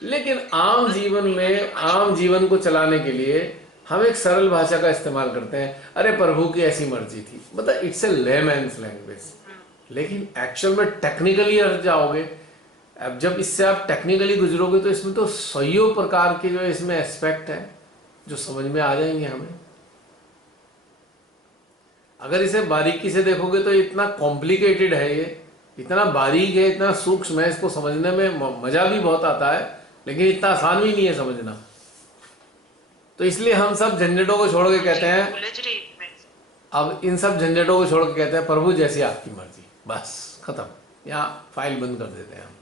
लेकिन आम जीवन में, आम जीवन को चलाने के लिए हम एक सरल भाषा का इस्तेमाल करते हैं। अरे प्रभु की ऐसी मर्जी थी, मतलब इट्स ए लेमैन्स लैंग्वेज। लेकिन एक्चुअल में टेक्निकली अर्थ जाओगे, अब जब इससे आप टेक्निकली गुजरोगे तो इसमें तो सैयों प्रकार के जो इसमें एस्पेक्ट है जो समझ में आ जाएंगे हमें। अगर इसे बारीकी से देखोगे तो इतना कॉम्प्लिकेटेड है, ये इतना बारीक है, इतना सूक्ष्म है, इसको समझने में मजा भी बहुत आता है, लेकिन इतना आसान भी नहीं है समझना। तो इसलिए हम सब झंझटों को छोड़ के कहते हैं, अब इन सब झंझटों को छोड़ के कहते हैं प्रभु जैसी आपकी मर्जी, बस खत्म, यहाँ फाइल बंद कर देते हैं हम।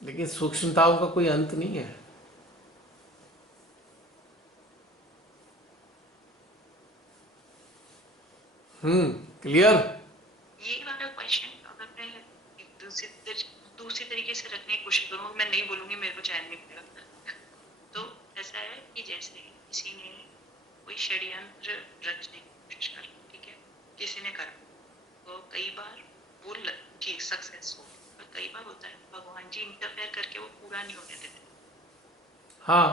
लेकिन सूक्ष्मताओं का कोई अंत नहीं है। क्लियर। ये वाला क्वेश्चन अगर मैं दूसरी तरीके से रखने की कोशिश करूँ, मैं नहीं बोलूंगी, मेरे को चैन नहीं मिलेगा। तो ऐसा है कि जैसे किसी ने कोई षड्यंत्र रचने की कोशिश करी, ठीक है, किसी ने करा, तो कई बार वो सक्सेस हो, और कई बार होता है भगवान जी इंटरफेयर करके वो पूरा नहीं होने देते। हाँ,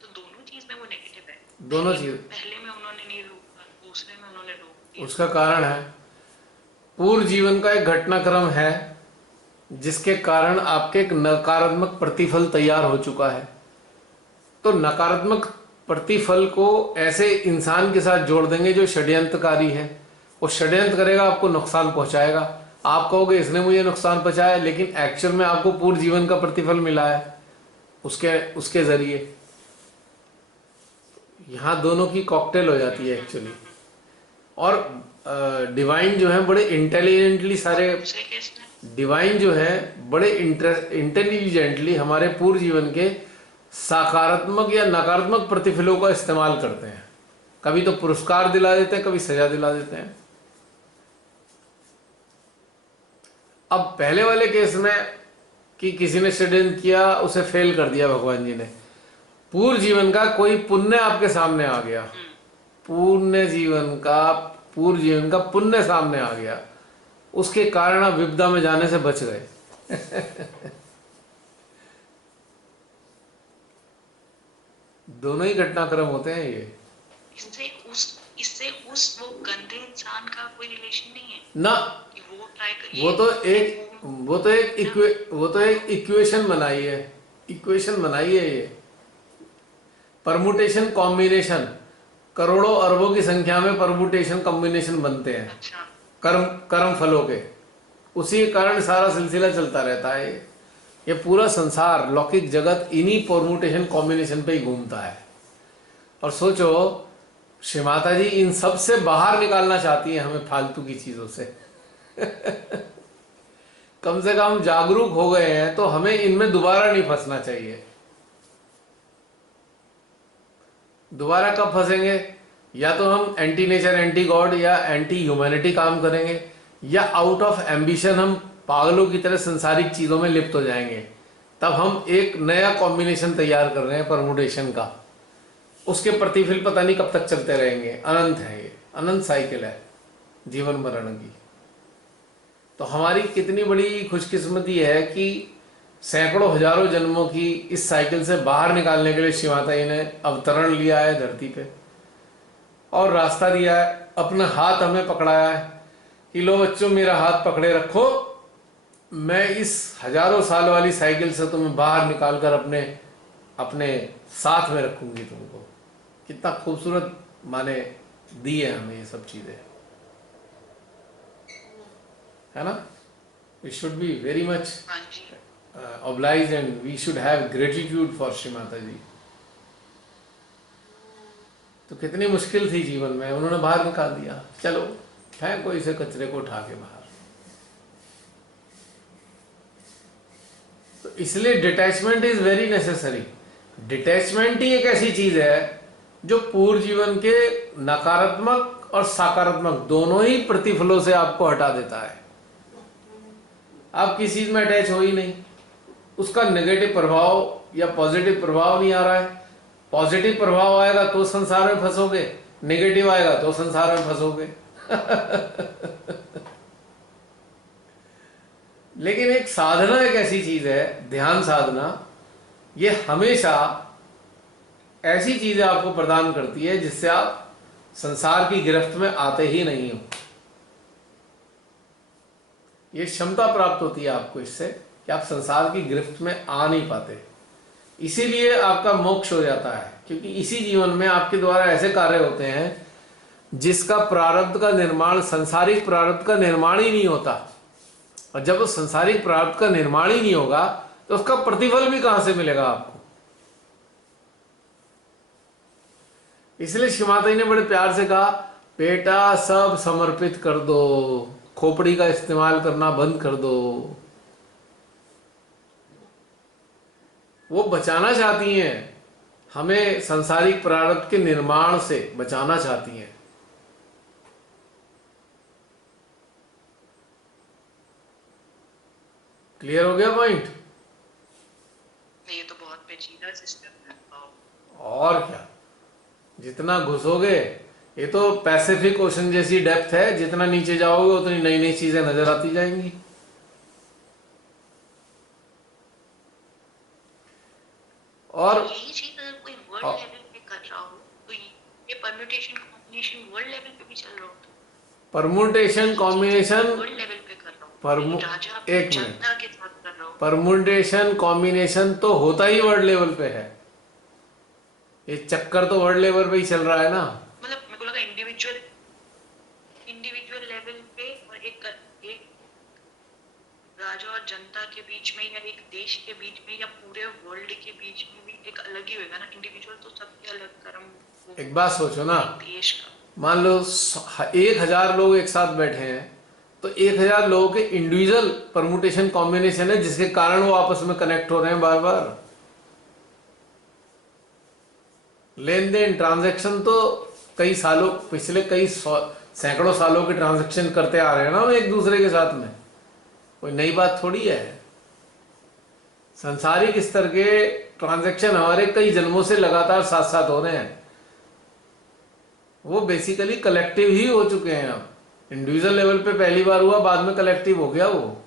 तो दोनों चीज में वो नेगेटिव है। दोनों चीज, पहले में उन्होंने नहीं रोका, दूसरे में उन्होंने रोक दिया। उसका कारण है पूर्व जीवन का एक घटनाक्रम है जिसके कारण आपके एक नकारात्मक प्रतिफल तैयार हो चुका है। तो नकारात्मक प्रतिफल को ऐसे इंसान के साथ जोड़ देंगे जो षड्यंत्रकारी है। वो षड्यंत्र करेगा, आपको नुकसान पहुंचाएगा। आप कहोगे इसने मुझे नुकसान पहुंचाया, लेकिन एक्चुअल में आपको पूर्व जीवन का प्रतिफल मिला है उसके जरिए। यहाँ दोनों की कॉकटेल हो जाती है एक्चुअली। और डिवाइन जो है बड़े इंटेलिजेंटली डिवाइन जो है बड़े इंटेलिजेंटली हमारे पूर्व जीवन के सकारात्मक या नकारात्मक प्रतिफलों का इस्तेमाल करते हैं। कभी तो पुरस्कार दिला देते हैं, कभी सजा दिला देते हैं। अब पहले वाले केस में कि किसी ने षड्यंत्र किया, उसे फेल कर दिया भगवान जी ने, पूर्व जीवन का कोई पुण्य आपके सामने आ गया, पूर्व जीवन का पुण्य सामने आ गया, उसके कारण आप विपदा में जाने से बच गए। दोनों ही घटनाक्रम होते हैं ये। इससे उस वो गंदे इंसान का कोई रिलेशन नहीं है ना। वो ट्राई करिए, वो तो एक इक्वेशन बनाई है, ये परमुटेशन कॉम्बिनेशन। करोड़ों अरबों की संख्या में परमुटेशन कॉम्बिनेशन बनते हैं। अच्छा। कर्म फलों के, उसी के कारण सारा सिलसिला चलता रहता है। ये पूरा संसार, लौकिक जगत इन्हीं परमुटेशन कॉम्बिनेशन पे ही घूमता है। और सोचो, श्री माता जी इन सब से बाहर निकालना चाहती है हमें फालतू की चीजों से। कम से कम जागरूक हो गए हैं तो हमें इनमें दोबारा नहीं फंसना चाहिए। दोबारा कब फंसेंगे? या तो हम एंटी नेचर, एंटी गॉड या एंटी ह्यूमैनिटी काम करेंगे, या आउट ऑफ एम्बिशन हम पागलों की तरह संसारिक चीजों में लिप्त हो जाएंगे। तब हम एक नया कॉम्बिनेशन तैयार कर रहे हैं परमुटेशन का। उसके प्रतिफल पता नहीं कब तक चलते रहेंगे। अनंत है, ये अनंत साइकिल है जीवन मरण की। तो हमारी कितनी बड़ी खुशकिस्मती है कि सैकड़ों हजारों जन्मों की इस साइकिल से बाहर निकालने के लिए शिव माता जी ने अवतरण लिया है धरती पे और रास्ता दिया है, अपना हाथ हमें पकड़ाया है कि लो बच्चों मेरा हाथ पकड़े रखो, मैं इस हजारों साल वाली साइकिल से तुम्हें बाहर निकालकर अपने अपने साथ में रखूंगी तुमको। कितना खूबसूरत माने दी है हमें ये सब चीजें, है ना। We should be very much हाँ जी। obliged and we should have gratitude for Shri Mata जी। तो कितनी मुश्किल थी जीवन में, उन्होंने बाहर निकाल दिया, चलो फेंको इसे कचरे को उठा के बाहर। तो इसलिए detachment is very necessary. Detachment ही एक ऐसी चीज है जो पूर्व जीवन के नकारात्मक और सकारात्मक दोनों ही प्रतिफलों से आपको हटा देता है। आप किसी चीज में अटैच हो ही नहीं, उसका नेगेटिव प्रभाव या पॉजिटिव प्रभाव नहीं आ रहा है। पॉजिटिव प्रभाव आएगा तो संसार में फंसोगे, नेगेटिव आएगा तो संसार में फंसोगे। लेकिन एक साधना एक ऐसी चीज है, ध्यान साधना, ये हमेशा ऐसी चीजें आपको प्रदान करती है जिससे आप संसार की गिरफ्त में आते ही नहीं हो। ये क्षमता प्राप्त होती है आपको इससे कि आप संसार की गिरफ्त में आ नहीं पाते, इसीलिए आपका मोक्ष हो जाता है। क्योंकि इसी जीवन में आपके द्वारा ऐसे कार्य होते हैं जिसका प्रारब्ध का निर्माण, सांसारिक प्रारब्ध का निर्माण ही नहीं होता। और जब उस सांसारिक प्रारब्ध का निर्माण ही नहीं होगा तो उसका प्रतिफल भी कहां से मिलेगा आपको। इसलिए श्री माता जी ने बड़े प्यार से कहा, बेटा सब समर्पित कर दो, खोपड़ी का इस्तेमाल करना बंद कर दो। वो बचाना चाहती हैं हमें, सांसारिक प्रारब्ध के निर्माण से बचाना चाहती हैं। क्लियर हो गया पॉइंट? ये तो बहुत पेचीदा सिस्टम है। और क्या, जितना घुसोगे, ये तो पैसिफिक ओशन जैसी डेप्थ है, जितना नीचे जाओगे उतनी नई नई चीजें नजर आती जाएंगी। और यही चीज अगर कोई वर्ल्ड लेवल पे कर रहा हो तो ये परम्यूटेशन कॉम्बिनेशन वर्ल्ड लेवल पे भी चल रहा होता है। परमुटेशन कॉम्बिनेशन, वर्ल्ड लेवल पे कर रहा हूँ, राजा अपनी एक मिनट, जनता के साथ कर रहा हूँ। परमुटेशन कॉम्बिनेशन तो होता ही वर्ल्ड लेवल पे है, ये चक्कर तो वर्ल्ड लेवल पे ही चल रहा है ना। मतलब मेरे को लगा इंडिविजुअल लेवल पे और एक राजा और जनता के बीच में या एक देश के बीच में या पूरे वर्ल्ड के बीच में भी एक अलग ही होगा ना। इंडिविजुअल तो सबके अलग कर्म। एक बात सोचो ना, देश का मान लो 1000 लोग एक साथ बैठे हैं तो 1000 लोगों के इंडिविजुअल परमुटेशन कॉम्बिनेशन है जिसके कारण वो आपस में कनेक्ट हो रहे हैं बार बार। लेन देन ट्रांजैक्शन तो कई सालों, पिछले कई सैकड़ों सालों के ट्रांजैक्शन करते आ रहे हैं ना हम एक दूसरे के साथ में, कोई नई बात थोड़ी है। सांसारिक स्तर के ट्रांजैक्शन हमारे कई जन्मों से लगातार साथ साथ हो रहे हैं, वो बेसिकली कलेक्टिव ही हो चुके हैं। अब इंडिविजुअल लेवल पे पहली बार हुआ, बाद में कलेक्टिव हो गया वो।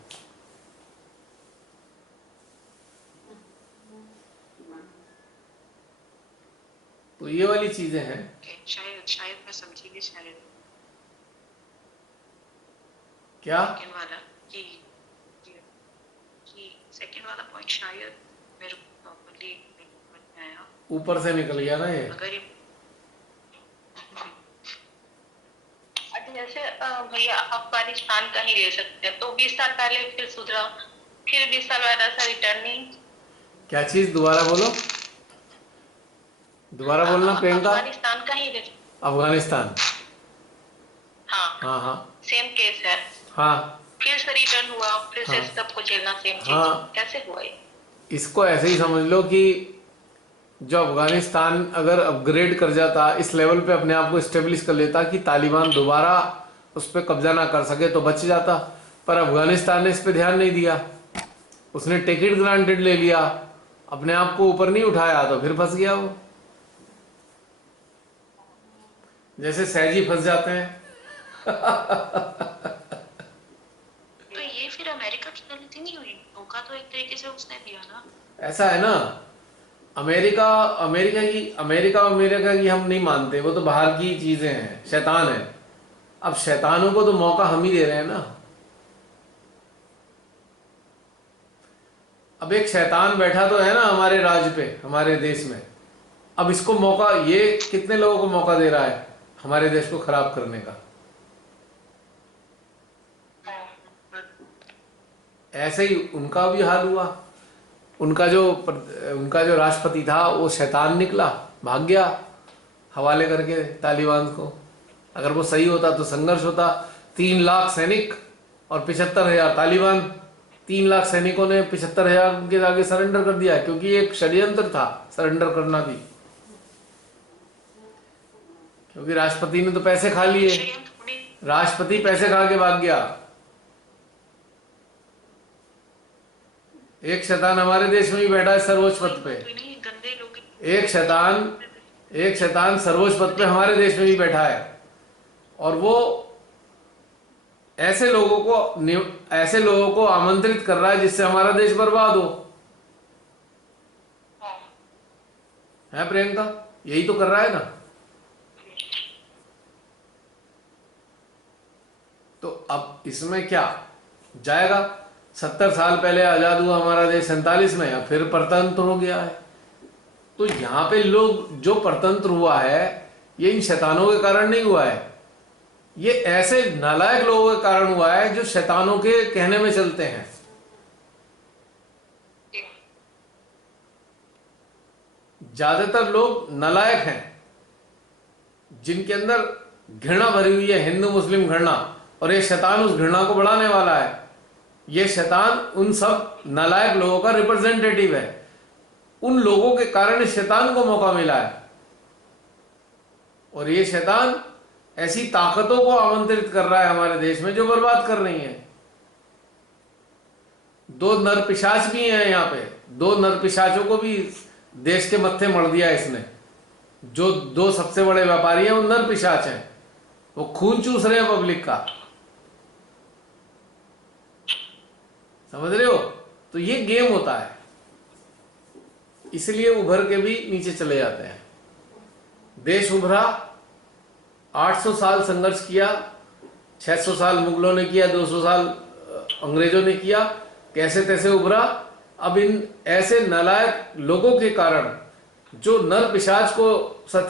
तो ये वाली चीजें हैं। शायद मैं समझी कि शायद क्या सेकंड वाला कि सेकंड वाला पॉइंट शायद मेरे को प्रॉपर्ली समझ में आया। ऊपर से निकल गया ना ये। अगर ये जैसे भैया अफगानिस्तान का ही ले सकते हैं, तो 20 साल पहले फिर सुधरा, फिर 20 साल बाद ऐसा रिटर्निंग। क्या चीज, दोबारा बोलो, दोबारा बोलना प्रियंका। अफगानिस्तान का ही ले। अफगानिस्तान, हाँ हाँ हाँ सेम केस है, हाँ। फिर से रिटर्न हुआ, फिर से हाँ सबको झेलना सेम चीज। हाँ, कैसे हुआ ये? इसको ऐसे ही समझ लो कि जो अफगानिस्तान अगर अपग्रेड कर जाता, इस लेवल पे अपने आप को स्टेब्लिश कर लेता कि तालिबान दोबारा उस पर कब्जा ना कर सके तो बच जाता। पर अफगानिस्तान ने इस पे ध्यान नहीं दिया, उसने टेक इट ग्रांटेड ले लिया, अपने आप को ऊपर नहीं उठाया, तो फिर फंस गया वो। जैसे सहजी फंस जाते हैं। तो मौका तो एक तरीके से उसने दिया ना। ऐसा है ना, अमेरिका अमेरिका की हम नहीं मानते, वो तो बाहर की चीजें हैं, शैतान है। अब शैतानों को तो मौका हम ही दे रहे हैं ना। अब एक शैतान बैठा तो है ना हमारे राज पे, हमारे देश में। अब इसको मौका, ये कितने लोगों को मौका दे रहा है हमारे देश को खराब करने का। ऐसे ही उनका भी हाल हुआ। उनका जो राष्ट्रपति था वो शैतान निकला, भाग गया हवाले करके तालिबान को। अगर वो सही होता तो संघर्ष होता। 3 लाख सैनिक और 75,000 तालिबान। 3 लाख सैनिकों ने 75,000 के आगे सरेंडर कर दिया, क्योंकि एक षड्यंत्र था सरेंडर करना भी, क्योंकि राष्ट्रपति ने तो पैसे खा लिए। राष्ट्रपति पैसे खा के भाग गया। एक शैतान हमारे देश में ही बैठा है सर्वोच्च पद पे। एक शैतान सर्वोच्च पद पे हमारे देश में भी बैठा है, और वो ऐसे लोगों को आमंत्रित कर रहा है जिससे हमारा देश बर्बाद हो। है प्रियंका, यही तो कर रहा है ना। तो अब इसमें क्या जाएगा। 70 साल पहले आजाद हुआ हमारा देश 47 में, अब फिर परतंत्र हो गया है। तो यहाँ पे लोग जो परतंत्र हुआ है, ये इन शैतानों के कारण नहीं हुआ है, ये ऐसे नालायक लोगों के कारण हुआ है जो शैतानों के कहने में चलते हैं। ज्यादातर लोग नालायक हैं, जिनके अंदर घृणा भरी हुई है, हिंदू मुस्लिम घृणा, और ये शैतान उस घृणा को बढ़ाने वाला है। ये शैतान उन सब नालायक लोगों का रिप्रेजेंटेटिव है। उन लोगों के कारण इस शैतान को मौका मिला है, और ये शैतान ऐसी ताकतों को आमंत्रित कर रहा है हमारे देश में जो बर्बाद कर रही हैं। 2 नर पिशाच भी हैं यहाँ पे। 2 नर पिशाचों को भी देश के मत्थे मढ़ दिया इसने। जो 2 सबसे बड़े व्यापारी हैं वो नर पिशाच हैं, वो खून चूस रहे हैं पब्लिक का। समझ रहे हो। तो ये गेम होता है, इसलिए उभर के भी नीचे चले जाते हैं। देश उभरा, 800 साल संघर्ष किया, 600 साल मुगलों ने किया, 200 साल अंग्रेजों ने किया, कैसे तैसे उभरा। अब इन ऐसे नालायक लोगों के कारण, जो नर पिशाच को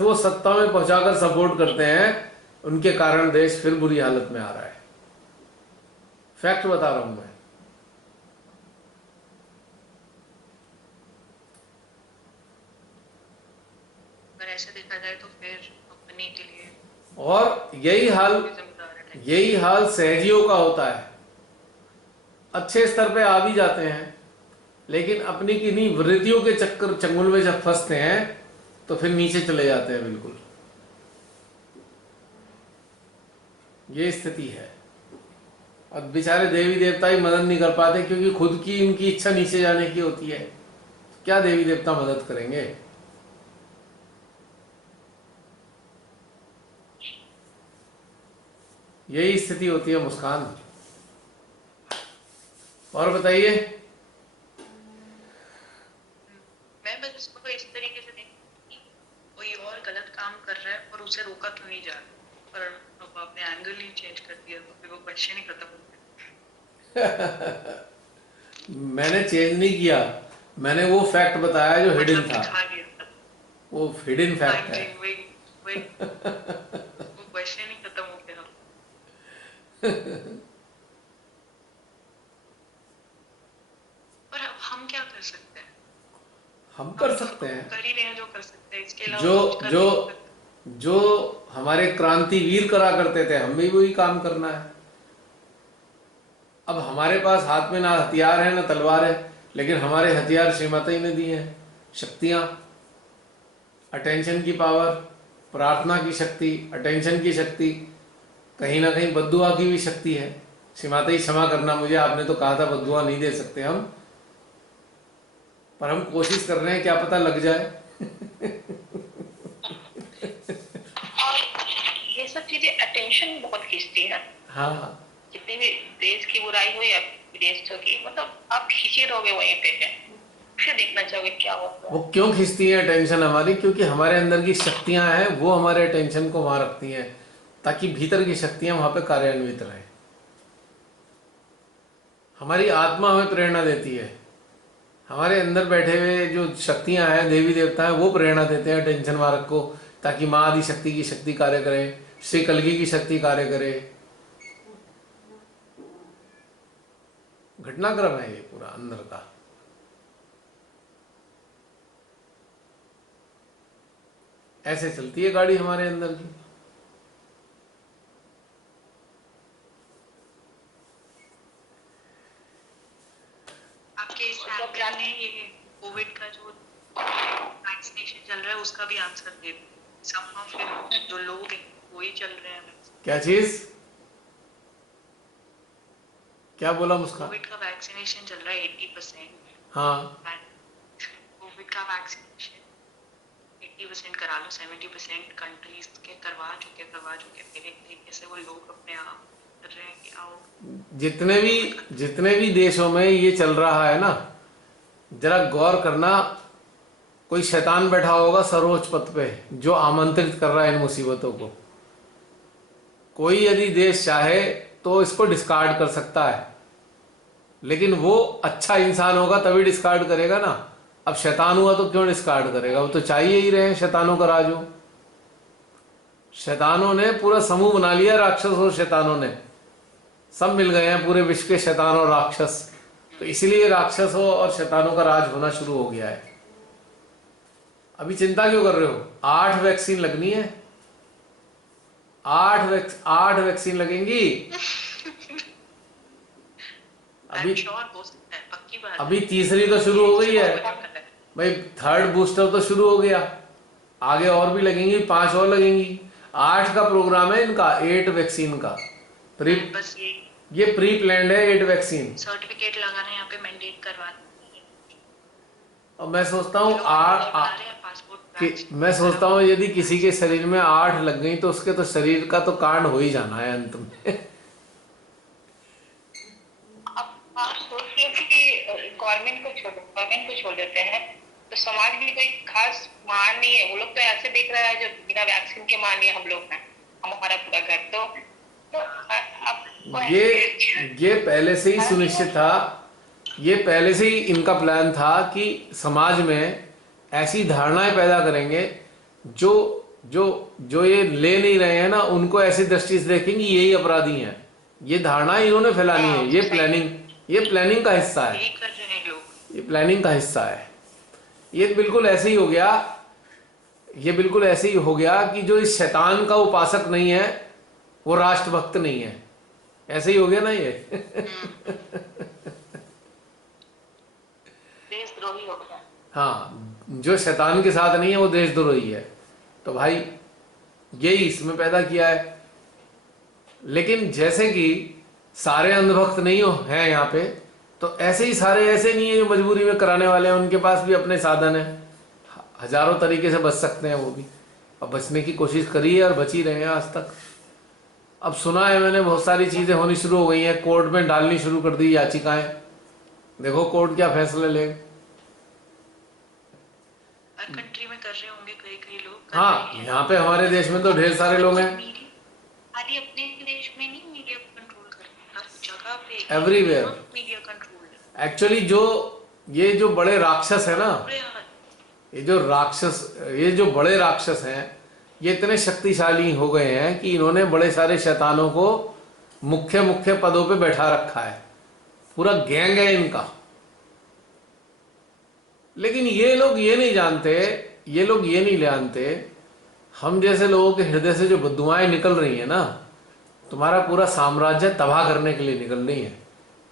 वो सत्ता में पहुंचाकर सपोर्ट करते हैं, उनके कारण देश फिर बुरी हालत में आ रहा है। फैक्ट बता रहा हूं मैं। ऐसे देखा जाए तो फिर अपने के लिए, और यही हाल सहजियों का होता है। अच्छे स्तर पे आ भी जाते हैं, लेकिन अपनी किन्हीं वृत्तियों के चंगुल में जब फंसते हैं तो फिर नीचे चले जाते हैं बिल्कुल। ये स्थिति है। और बेचारे देवी देवता ही मदद नहीं कर पाते, क्योंकि खुद की इनकी इच्छा नीचे जाने की होती है। क्या देवी देवता मदद करेंगे। यही स्थिति होती है मुस्कान। और बताइए। मैं बस इसको इस तरीके से देखती, कोई और गलत काम कर रहा है और उसे रोका क्यों नहीं जा रहा, पर अब आपने एंगल ही चेंज कर दिया तो फिर वो क्वेश्चन ही खत्म हो गया। मैंने चेंज नहीं किया, मैंने वो फैक्ट बताया जो हिडन था। वो हिडन फैक्ट है। वो क्वेश्चन ही खत्म हो गया। पर अब हम क्या कर सकते हैं। हम कर सकते हैं, कर ही रहे हैं जो कर सकते हैं, इसके अलावा जो हमारे क्रांतिवीर करा करते थे, हमें भी वही काम करना है। अब हमारे पास हाथ में ना हथियार है ना तलवार है, लेकिन हमारे हथियार श्रीमाता जी ने दिए हैं। शक्तियां, अटेंशन की पावर, प्रार्थना की शक्ति, अटेंशन की शक्ति, कहीं ना कहीं बद्दुआ की भी शक्ति है। श्रीमाता जी क्षमा करना मुझे, आपने तो कहा था बद्दुआ नहीं दे सकते हम, पर हम कोशिश कर रहे हैं, क्या पता लग जाए। और ये सब चीजें अटेंशन बहुत खींचती है। हाँ, जितनी भी देश की बुराई हो या विदेशों की, मतलब आप खींचे रहोगे वहीं पे है, फिर देखना चाहोगे क्या होता वो है। क्यों खींचती हैं टेंशन हमारी? क्योंकि हमारे अंदर की शक्तियां हैं, वो हमारे टेंशन को वहां रखती हैं, ताकि भीतर की शक्तियां वहां पे कार्यान्वित रहें। हमारी आत्मा हमें प्रेरणा देती है, हमारे अंदर बैठे हुए जो शक्तियां हैं, देवी देवता हैं, वो प्रेरणा देते हैं टेंशन मारक को, ताकि माँ आदि शक्ति की शक्ति कार्य करे, श्री कलगी की शक्ति कार्य करे। घटनाक्रम है ये पूरा अंदर का। ऐसे चलती है गाड़ी हमारे अंदर की। आपके इस प्लान में ये कोविड का जो वैक्सीनेशन चल रहा है उसका भी आंसर दे समहाउ, फिर जो लोग हैं वो ही चल रहे हैं। क्या चीज? क्या बोला मुस्कान? कोविड का वैक्सीनेशन चल रहा है 80%। हाँ, कोविड का वैक्सीनेशन 80% करा लो, 70% कंट्रीज के करवा चुके फिर एक तरीके से वो लोग अपने आप कर रहे हैं कि आओ। जितने भी देशों में ये चल रहा है ना, जरा गौर करना, कोई शैतान बैठा होगा सर्वोच्च पद पे जो आमंत्रित कर रहा है इन मुसीबतों को। कोई यदि देश चाहे तो इसको डिस्कार्ड कर सकता है, लेकिन वो अच्छा इंसान होगा तभी डिस्कार्ड करेगा ना। अब शैतान हुआ तो क्यों डिस्कार्ड करेगा? वो तो चाहिए ही रहे शैतानों का राज हो। शैतानों ने पूरा समूह बना लिया, राक्षस और शैतानों ने सब मिल गए हैं, पूरे विश्व के शैतान और राक्षस। तो इसीलिए राक्षसों और शैतानों का राज होना शुरू हो गया है। अभी चिंता क्यों कर रहे हो? 8 वैक्सीन लगनी है, 8 वैक्सीन लगेंगी। अभी तीसरी तो शुरू हो गई है भाई, 3rd बूस्टर तो शुरू हो गया, आगे और भी लगेंगी, 5 और लगेंगी। 8 का प्रोग्राम है इनका, 8 वैक्सीन का। बस ये प्री प्लान्ड है 8 वैक्सीन। सर्टिफिकेट लगाना यहाँ पे मैंडेट करवा। और मैं सोचता हूँ यदि किसी के शरीर में 8 लग गई तो उसके तो शरीर का तो कांड हो ही जाना है अंत में। आप सोचिए कि गवर्नमेंट को छोड़ देते हैं तो समाज भी कोई खास मान नहीं है। वो लोग तो ऐसे देख रहा है जो बिना वैक्सीन के मान लिए हम लोग हैं, हमारा पूरा घर तो ये पहले से ही सुनिश्चित था, ये पहले से ही इनका प्लान था कि समाज में ऐसी धारणाएं पैदा करेंगे जो जो जो ये ले नहीं रहे हैं ना, उनको ऐसी दृष्टि से देखेंगे यही अपराधी हैं। ये धारणा इन्होंने फैलानी है। ये प्लानिंग का हिस्सा है, ये प्लानिंग का हिस्सा है। ये बिल्कुल ऐसे ही हो गया, ये बिल्कुल ऐसे ही हो गया कि जो इस शैतान का उपासक नहीं है वो राष्ट्रभक्त नहीं है। ऐसे ही हो गया ना ये। देशद्रोही हो गया। हाँ, जो शैतान के साथ नहीं है वो देशद्रोही है। तो भाई यही इसमें पैदा किया है। लेकिन जैसे कि सारे अंधभक्त नहीं हो हैं यहाँ पे, तो ऐसे ही सारे ऐसे नहीं है जो मजबूरी में कराने वाले हैं। उनके पास भी अपने साधन है, हजारों तरीके से बच सकते हैं वो भी। अब बचने की कोशिश करी है और बची रहे हैं आज तक। अब सुना है मैंने बहुत सारी चीजें होनी शुरू हो गई हैं, कोर्ट में डालनी शुरू कर दी याचिकाएं। देखो कोर्ट क्या फैसले ले। हर कंट्री में कर रहे होंगे कई लोग। हाँ, यहाँ पे हमारे देश में तो ढेर सारे लोग हैं। खाली अपने देश में नहीं, मीडिया कंट्रोल कर हर जगह पे, एवरीवेयर मीडिया कंट्रोल। एक्चुअली ये जो बड़े राक्षस है ना, ये जो बड़े राक्षस हैं, ये इतने शक्तिशाली हो गए हैं कि इन्होंने बड़े सारे शैतानों को मुख्य पदों पे बैठा रखा है। पूरा गैंग है इनका। लेकिन ये लोग ये नहीं जानते, हम जैसे लोगों के हृदय से जो बद्दुआएं निकल रही हैं ना, तुम्हारा पूरा साम्राज्य तबाह करने के लिए निकल रही हैं।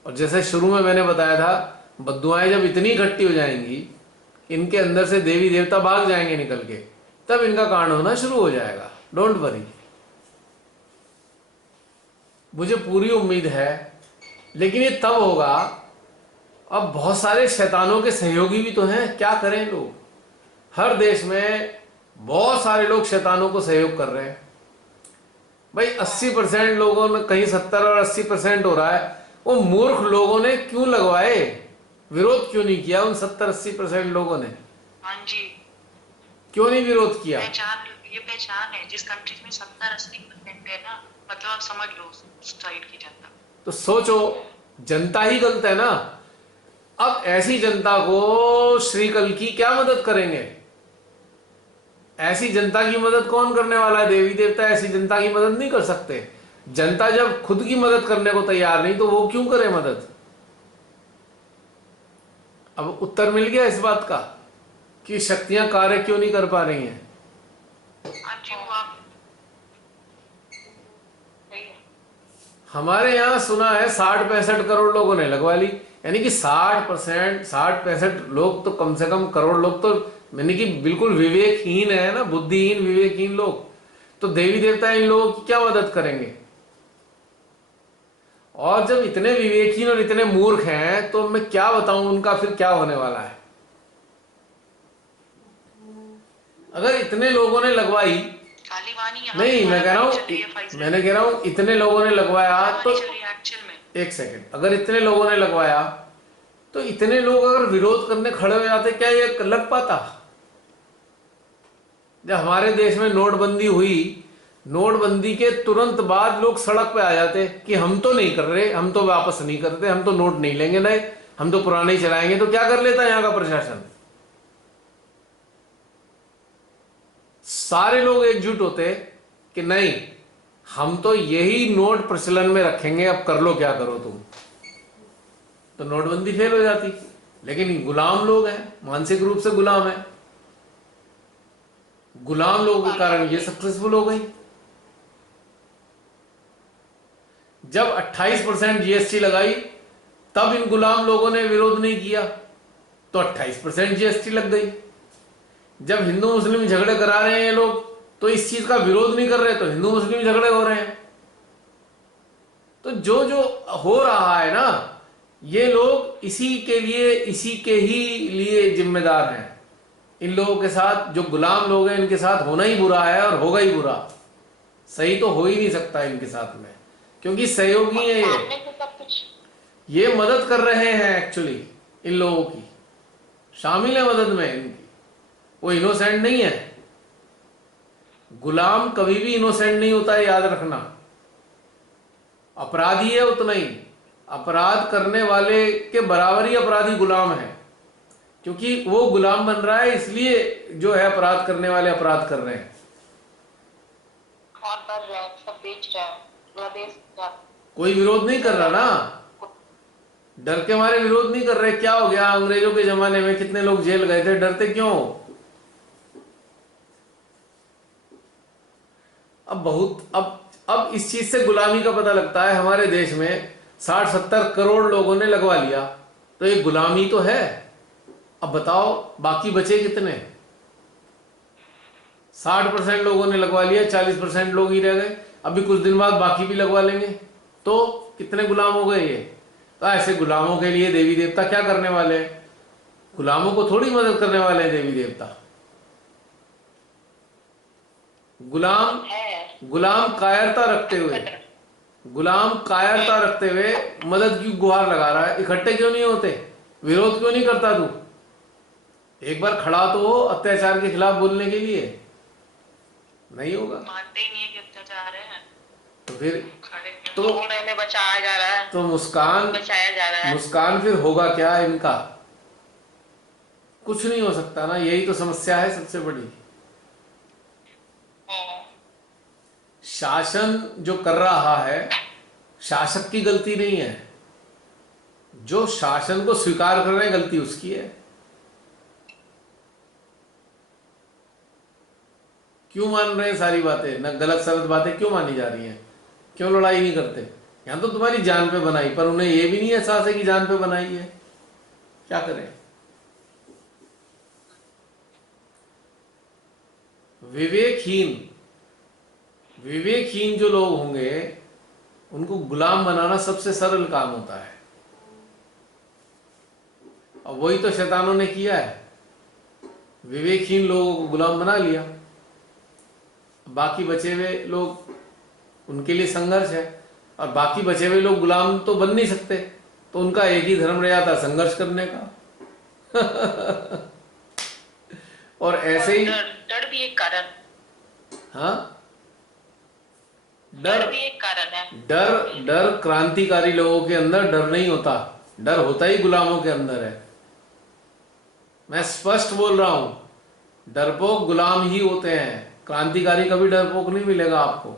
और जैसे शुरू में मैंने बताया था, बद्दुआएं जब इतनी इकट्ठी हो जाएंगी, इनके अंदर से देवी देवता भाग जाएंगे निकल के, तब इनका कांड होना शुरू हो जाएगा। डोंट वरी, मुझे पूरी उम्मीद है। लेकिन ये तब होगा, अब बहुत सारे शैतानों के सहयोगी भी तो हैं। क्या करें लोग? हर देश में बहुत सारे लोग शैतानों को सहयोग कर रहे हैं भाई। 80% लोगों में, कहीं 70 और 80% हो रहा है, वो मूर्ख लोगों ने क्यों लगवाए, विरोध क्यों नहीं किया उन 70-80% लोगों ने? हाँ जी, क्यों नहीं विरोध किया? ये पहचान है जिस कंट्रीज में 70-80% है ना, मतलब आप समझ लो उस साइड की जनता। तो सोचो, जनता ही गलत है ना। अब ऐसी जनता को श्री कल्कि क्या मदद करेंगे? ऐसी जनता की मदद कौन करने वाला है? देवी देवता ऐसी जनता की मदद नहीं कर सकते। जनता जब खुद की मदद करने को तैयार नहीं तो वो क्यों करे मदद? अब उत्तर मिल गया इस बात का कि शक्तियां कार्य क्यों नहीं कर पा रही हैं। हाँ जी, वो आप हमारे यहाँ सुना है 60-65 करोड़ लोगों ने लगवा ली, यानी कि 60%, 60-65 लोग तो कम से कम, करोड़ लोग तो यानी कि बिल्कुल विवेकहीन है ना, बुद्धिहीन विवेकहीन लोग। तो देवी देवता इन लोगों की क्या मदद करेंगे? और जब इतने विवेकहीन और इतने मूर्ख हैं तो मैं क्या बताऊं उनका फिर क्या होने वाला है। अगर इतने लोगों ने लगवाई, काली वाणी यहाँ नहीं मैं कह रहा हूँ, मैंने कह रहा हूं इतने लोगों ने लगवाया तो एक्चुअल में एक सेकंड, अगर इतने लोगों ने लगवाया तो इतने लोग अगर विरोध करने खड़े हो जाते, क्या ये लग पाता? जब हमारे देश में नोटबंदी हुई, नोटबंदी के तुरंत बाद लोग सड़क पे आ जाते कि हम तो नहीं कर रहे, हम तो वापस नहीं करते, हम तो नोट नहीं लेंगे नए, हम तो पुराने ही चलाएंगे। तो क्या कर लेता यहाँ का प्रशासन? सारे लोग एकजुट होते कि नहीं, हम तो यही नोट प्रचलन में रखेंगे, अब कर लो क्या करो तुम। तो नोटबंदी फेल हो जाती। लेकिन गुलाम लोग हैं, मानसिक रूप से गुलाम है, गुलाम लोगों के कारण ये सक्सेसफुल हो गई। जब 28% जीएसटी लगाई तब इन गुलाम लोगों ने विरोध नहीं किया तो 28% जीएसटी लग गई। जब हिंदू मुस्लिम झगड़े करा रहे हैं ये लोग तो इस चीज का विरोध नहीं कर रहे तो हिंदू मुस्लिम झगड़े हो रहे हैं। तो जो जो हो रहा है ना, ये लोग इसी के लिए, इसी के ही लिए जिम्मेदार हैं। इन लोगों के साथ जो गुलाम लोग हैं इनके साथ होना ही बुरा है और होगा ही बुरा। सही तो हो ही नहीं सकता इनके साथ में, क्योंकि सहयोगी है ये मदद कर रहे हैं एक्चुअली, इन लोगों की शामिल है मदद में इनकी। वो इनोसेंट नहीं है, गुलाम कभी भी इनोसेंट नहीं होता है, याद रखना। अपराधी है उतना ही, अपराध करने वाले के बराबर ही अपराधी गुलाम है, क्योंकि वो गुलाम बन रहा है इसलिए जो है अपराध करने वाले अपराध कर रहे हैं। और कर रहा है, सब बेच रहा है, पूरा देश का। कोई विरोध नहीं कर रहा ना, डर के मारे विरोध नहीं कर रहे। क्या हो गया, अंग्रेजों के जमाने में कितने लोग जेल गए थे, डरते क्यों? अब इस चीज से गुलामी का पता लगता है। हमारे देश में 60-70 करोड़ लोगों ने लगवा लिया तो ये गुलामी तो है। अब बताओ बाकी बचे कितने? 60% लोगों ने लगवा लिया, 40% लोग ही रह गए। अभी कुछ दिन बाद बाकी भी लगवा लेंगे तो कितने गुलाम हो गए ये? तो ऐसे गुलामों के लिए देवी देवता क्या करने वाले हैं? गुलामों को थोड़ी मदद करने वाले हैं देवी देवता। गुलाम कायरता रखते हुए, गुलाम कायरता रखते हुए मदद की गुहार लगा रहा है। इकट्ठे क्यों नहीं होते? विरोध क्यों नहीं करता तू? एक बार खड़ा तो हो अत्याचार के खिलाफ बोलने के लिए। नहीं होगा, मानते ही नहीं है कि अत्याचार है। तो फिर तो में बचाया जा रहा है, तो मुस्कान बचाया जा रहा है। मुस्कान फिर होगा क्या इनका? कुछ नहीं हो सकता ना। यही तो समस्या है सबसे बड़ी। शासन जो कर रहा है, शासक की गलती नहीं है, जो शासन को स्वीकार कर रहे हैं गलती उसकी है। क्यों मान रहे हैं सारी बातें? न गलत सलत बातें क्यों मानी जा रही हैं? क्यों लड़ाई नहीं करते? यहां तो तुम्हारी जान पे बनाई, पर उन्हें यह भी नहीं एहसास है कि जान पे बनाई है। क्या करें? विवेकहीन जो लोग होंगे उनको गुलाम बनाना सबसे सरल काम होता है, और वही तो शैतानों ने किया है। विवेकहीन लोगों को गुलाम बना लिया, बाकी बचे हुए लोग उनके लिए संघर्ष है। और बाकी बचे हुए लोग गुलाम तो बन नहीं सकते, तो उनका एक ही धर्म रह जाता, संघर्ष करने का। और ऐसे ही डर भी एक कारण। हाँ, डर भी एक कारण है। डर डर क्रांतिकारी लोगों के अंदर डर नहीं होता, डर होता ही गुलामों के अंदर है। मैं स्पष्ट बोल रहा हूं, डरपोक गुलाम ही होते हैं, क्रांतिकारी कभी डरपोक नहीं मिलेगा आपको।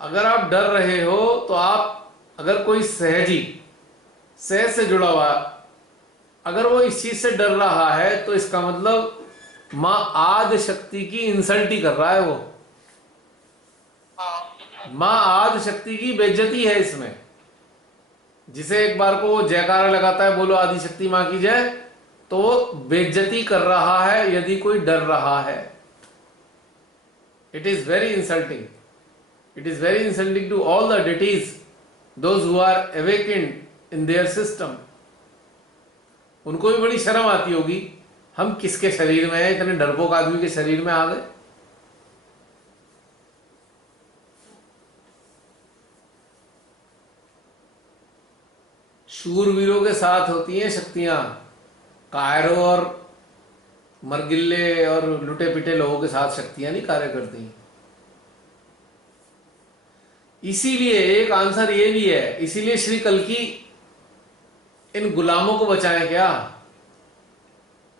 अगर आप डर रहे हो तो आप, अगर कोई सहज से जुड़ा हुआ, अगर वो इस चीज से डर रहा है तो इसका मतलब मां आदि शक्ति की इंसल्ट ही कर रहा है वो। मां आदि शक्ति की बेइज्जती है इसमें। जिसे एक बार को वो जयकारा लगाता है, बोलो आदि शक्ति मां की जय, तो वो बेइज्जती कर रहा है यदि कोई डर रहा है। It is very insulting, it is very insulting to all the deities, those who are awakened in their system। उनको भी बड़ी शर्म आती होगी, हम किसके शरीर में हैं, इतने डरपोक आदमी के शरीर में आ गए। शूरवीरों के साथ होती हैं शक्तियां, कायरों और मरगिल्ले और लुटे पिटे लोगों के साथ शक्तियां नहीं कार्य करती। इसीलिए एक आंसर ये भी है, इसीलिए श्री कल्कि इन गुलामों को बचाएं क्या,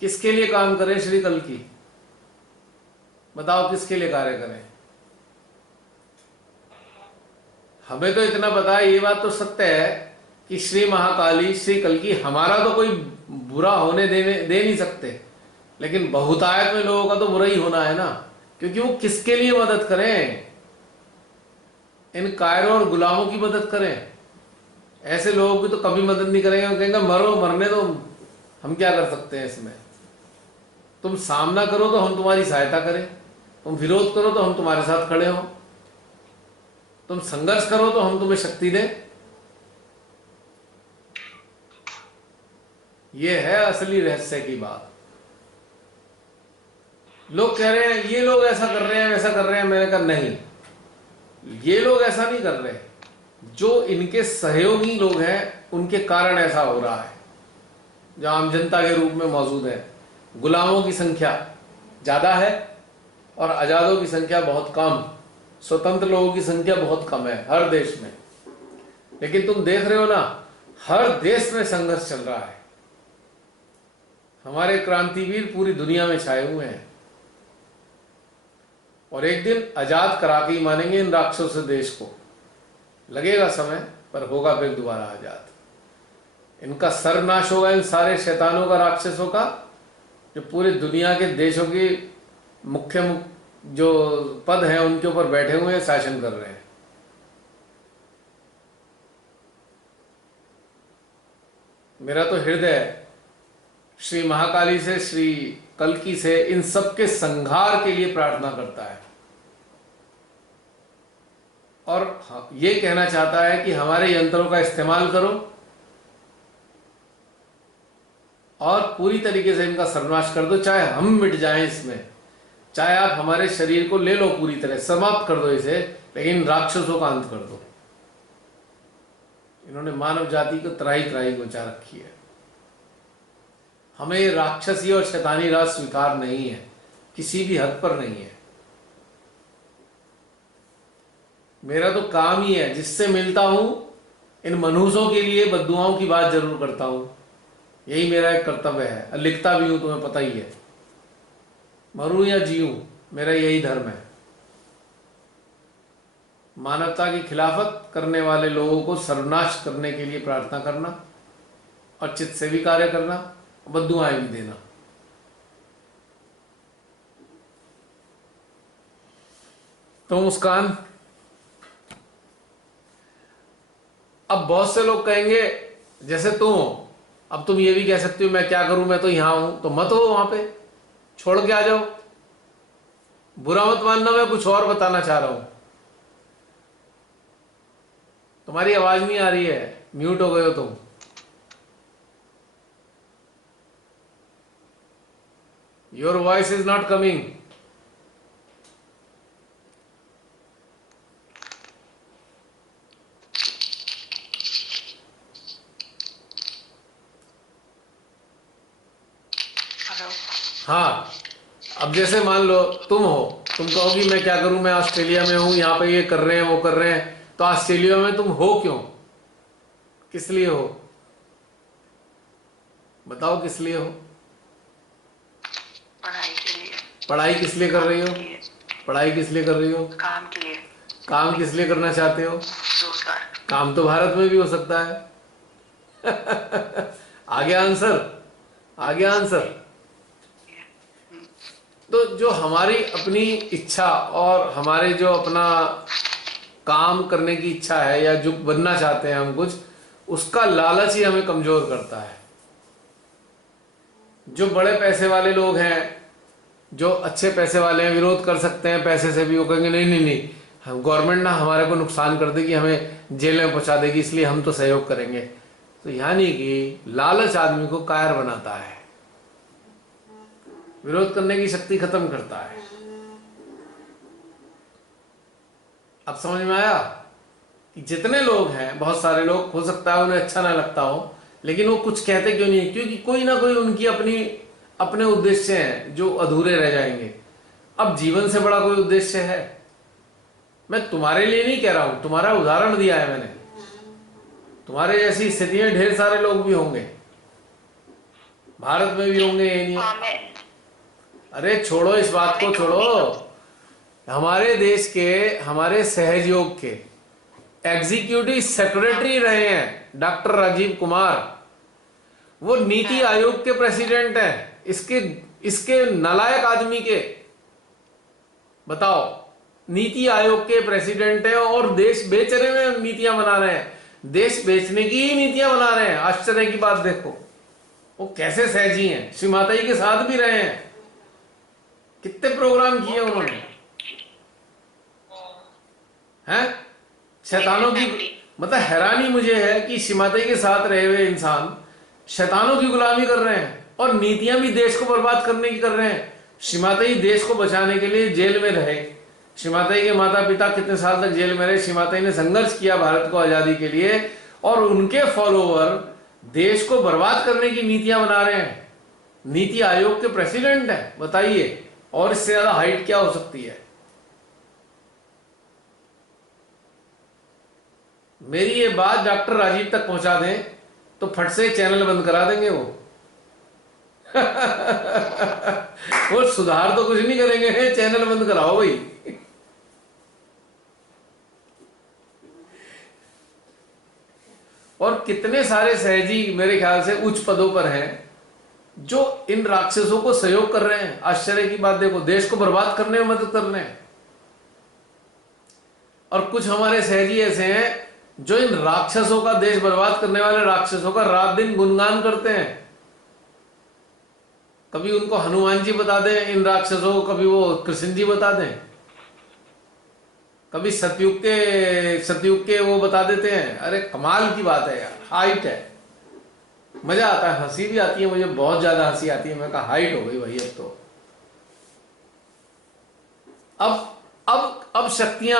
किसके लिए काम करें श्री कल्कि, बताओ किसके लिए कार्य करें। हमें तो इतना पता है, ये बात तो सत्य है कि श्री महाकाली श्री कल्कि हमारा तो कोई बुरा होने दे नहीं सकते, लेकिन बहुतायत में लोगों का तो बुरा ही होना है ना, क्योंकि वो किसके लिए मदद करें, इन कायरों और गुलामों की मदद करें। ऐसे लोगों की तो कभी मदद नहीं करेंगे, वो कहेंगे मरो, मरने दो, हम क्या कर सकते हैं इसमें। तुम सामना करो तो हम तुम्हारी सहायता करें, तुम विरोध करो तो हम तुम्हारे साथ खड़े हो, तुम संघर्ष करो तो हम तुम्हें शक्ति दें। यह है असली रहस्य की बात। लोग कह रहे हैं ये लोग ऐसा कर रहे हैं वैसा कर रहे हैं, मैंने कहा नहीं, ये लोग ऐसा नहीं कर रहे, जो इनके सहयोगी लोग हैं उनके कारण ऐसा हो रहा है, जो आम जनता के रूप में मौजूद है। गुलामों की संख्या ज्यादा है और आजादों की संख्या बहुत कम, स्वतंत्र लोगों की संख्या बहुत कम है हर देश में। लेकिन तुम देख रहे हो ना, हर देश में संघर्ष चल रहा है, हमारे क्रांतिवीर पूरी दुनिया में छाए हुए हैं, और एक दिन आजाद करा के ही मानेंगे इन राक्षसों से देश को। लगेगा समय, पर होगा फिर दोबारा आजाद। इनका सर्वनाश होगा, इन सारे शैतानों का, राक्षसों का, जो पूरी दुनिया के देशों की मुख्य जो पद हैं उनके ऊपर बैठे हुए हैं, शासन कर रहे हैं। मेरा तो हृदय श्री महाकाली से, श्री कल्कि से, इन सबके संहार के लिए प्रार्थना करता है, और ये कहना चाहता है कि हमारे यंत्रों का इस्तेमाल करो और पूरी तरीके से इनका सर्वनाश कर दो, चाहे हम मिट जाएं इसमें, चाहे आप हमारे शरीर को ले लो, पूरी तरह समाप्त कर दो इसे, लेकिन राक्षसों का अंत कर दो। इन्होंने मानव जाति को त्राही त्राही मचा रखी है। हमें ये राक्षसी और शैतानी राज स्वीकार नहीं है, किसी भी हद पर नहीं है। मेरा तो काम ही है, जिससे मिलता हूं इन मनुष्यों के लिए बद्दुआओं की बात जरूर करता हूं, यही मेरा एक कर्तव्य है। लिखता भी हूं, तुम्हें पता ही है, मरूं या जीऊं मेरा यही धर्म है। मानवता की खिलाफत करने वाले लोगों को सर्वनाश करने के लिए प्रार्थना करना और चित्त से भी कार्य करना, बद्दुआएं भी देना। तो मुस्कान, अब बहुत से लोग कहेंगे जैसे तुम हो, अब तुम ये भी कह सकती हो मैं क्या करूं, मैं तो यहां हूं, तो मत हो वहां पे, छोड़ के आ जाओ। बुरा मत मानना, मैं कुछ और बताना चाह रहा हूं। तुम्हारी आवाज नहीं आ रही है, म्यूट हो गए हो तुम। Your voice is not coming. Hello. हाँ, अब जैसे मान लो तुम कहोगी मैं क्या करूं, मैं ऑस्ट्रेलिया में हूं, यहाँ पे ये कर रहे हैं वो कर रहे हैं, तो ऑस्ट्रेलिया में तुम हो क्यों, किस लिए हो, बताओ किस लिए हो। पढ़ाई के लिए। पढ़ाई किस लिए कर काम रही हो, के लिए। पढ़ाई किस लिए कर रही हो, काम के लिए। काम किस लिए करना चाहते हो, रोजगार। काम तो भारत में भी हो सकता है। आ गया आंसर, आ गया आंसर। तो जो हमारी अपनी इच्छा और हमारे जो अपना काम करने की इच्छा है या जो बनना चाहते हैं हम कुछ, उसका लालच ही हमें कमजोर करता है। जो बड़े पैसे वाले लोग हैं, जो अच्छे पैसे वाले हैं, विरोध कर सकते हैं पैसे से भी, वो कहेंगे नहीं नहीं नहीं, हम गवर्नमेंट ना हमारे को नुकसान कर देगी, हमें जेल में पहुंचा देगी, इसलिए हम तो सहयोग करेंगे। तो यानी कि लालच आदमी को कायर बनाता है, विरोध करने की शक्ति खत्म करता है। अब समझ में आया कि जितने लोग हैं, बहुत सारे लोग, हो सकता है उन्हें अच्छा ना लगता हो, लेकिन वो कुछ कहते क्यों नहीं है, क्योंकि कोई ना कोई उनकी अपने उद्देश्य हैं जो अधूरे रह जाएंगे। अब जीवन से बड़ा कोई उद्देश्य है? मैं तुम्हारे लिए नहीं कह रहा हूं, तुम्हारा उदाहरण दिया है मैंने। तुम्हारे जैसी स्थिति में ढेर सारे लोग भी होंगे, भारत में भी होंगे, ये नहीं। हाँ मैं अरे छोड़ो इस बात को, छोड़ो। हमारे देश के, हमारे सहयोग के एग्जीक्यूटिव सेक्रेटरी रहे हैं डॉक्टर राजीव कुमार, वो नीति आयोग के प्रेसिडेंट हैं। इसके नालायक आदमी के, बताओ, नीति आयोग के प्रेसिडेंट हैं और देश बेच रहे हैं, नीतियां बना रहे हैं, देश बेचने की ही नीतियां बना रहे हैं। आश्चर्य की बात देखो, वो कैसे सहजी हैं, श्री माता जी के साथ भी रहे हैं, कितने प्रोग्राम किए उन्होंने, हैं। शैतानों की, मतलब हैरानी मुझे है कि श्री माता जी के साथ रहे हुए इंसान शैतानों की गुलामी कर रहे हैं और नीतियां भी देश को बर्बाद करने की कर रहे हैं। श्री माता जी देश को बचाने के लिए जेल में रहे, श्री माता जी के माता पिता कितने साल तक जेल में रहे, श्री माता जी ने संघर्ष किया भारत को आजादी के लिए, और उनके फॉलोवर देश को बर्बाद करने की नीतियां बना रहे हैं। नीति आयोग के प्रेसिडेंट हैं, बताइए, और इससे ज्यादा हाइट क्या हो सकती है। मेरी ये बात डॉक्टर राजीव तक पहुंचा दें तो फट से चैनल बंद करा देंगे वो। वो सुधार तो कुछ नहीं करेंगे, चैनल बंद कराओ भाई। और कितने सारे सहजी मेरे ख्याल से उच्च पदों पर हैं जो इन राक्षसों को सहयोग कर रहे हैं। आश्चर्य की बात देखो, देश को बर्बाद करने में मदद कर रहे हैं। और कुछ हमारे सहजी ऐसे हैं जो इन राक्षसों का, देश बर्बाद करने वाले राक्षसों का रात दिन गुणगान करते हैं। कभी उनको हनुमान जी बता दें इन राक्षसों को, कभी वो कृष्ण जी बता दें, कभी सतयुग के वो बता देते हैं। अरे कमाल की बात है यार, हाइट है, मजा आता है, हंसी भी आती है मुझे, बहुत ज्यादा हंसी आती है। मैं कहा हाइट हो गई भाई अब तो। अब शक्तियां,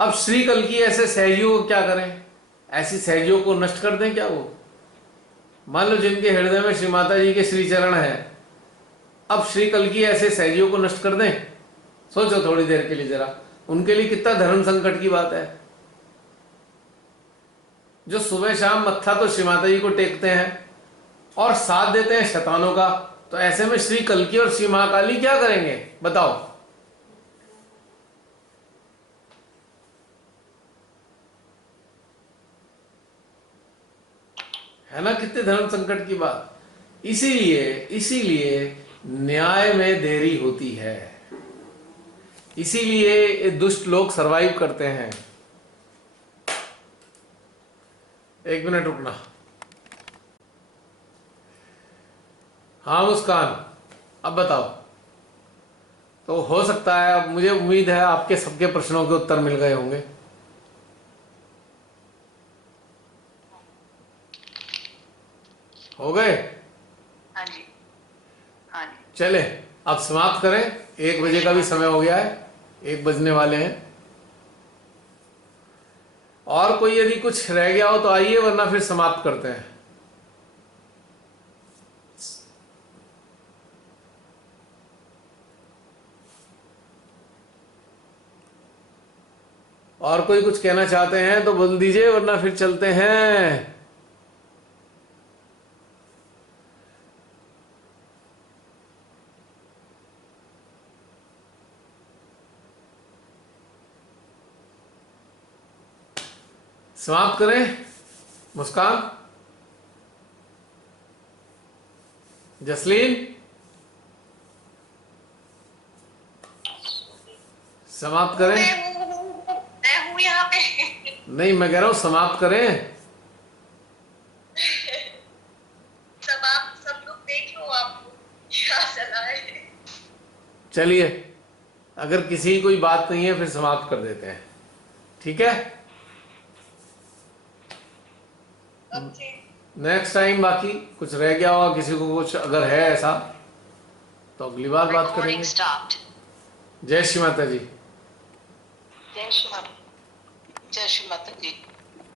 अब श्री कल की ऐसे सहयोगियों को क्या करें, ऐसी सहयोगियों को नष्ट कर दें क्या वो। मान लो जिनके हृदय में श्री माता जी के श्री चरण है, अब श्री कल की ऐसे सहयोगियों को नष्ट कर दें। सोचो थोड़ी देर के लिए जरा, उनके लिए कितना धर्म संकट की बात है। जो सुबह शाम मत्था तो श्री माता जी को टेकते हैं और साथ देते हैं शैतानों का, तो ऐसे में श्री कल की और श्री महाकाली क्या करेंगे बताओ। है ना कितने धर्म संकट की बात। इसीलिए न्याय में देरी होती है, इसीलिए दुष्ट लोग सरवाइव करते हैं। एक मिनट रुकना। हाँ मुस्कान, अब बताओ। तो हो सकता है, अब मुझे उम्मीद है आपके सबके प्रश्नों के उत्तर मिल गए होंगे। हो गए? हाँ जी, हाँ जी। चले अब समाप्त करें, 1 बजे का भी समय हो गया है, 1 बजने वाले हैं। और कोई यदि कुछ रह गया हो तो आइए, वरना फिर समाप्त करते हैं। और कोई कुछ कहना चाहते हैं तो बोल दीजिए, वरना फिर चलते हैं। समाप्त करें? मुस्कान, जसलीन, समाप्त करें? मैं हूँ यहाँ पे। नहीं, मैं कह रहा हूं समाप्त करें। सब आप सब लोग देख लो, आपको क्या चला है। चलिए, अगर किसी की कोई बात नहीं है फिर समाप्त कर देते हैं, ठीक है? नेक्स्ट टाइम बाकी कुछ रह गया होगा, किसी को कुछ अगर है ऐसा, तो अगली बार बात करेंगे। जय श्री माता जी। जय श्री माता जी।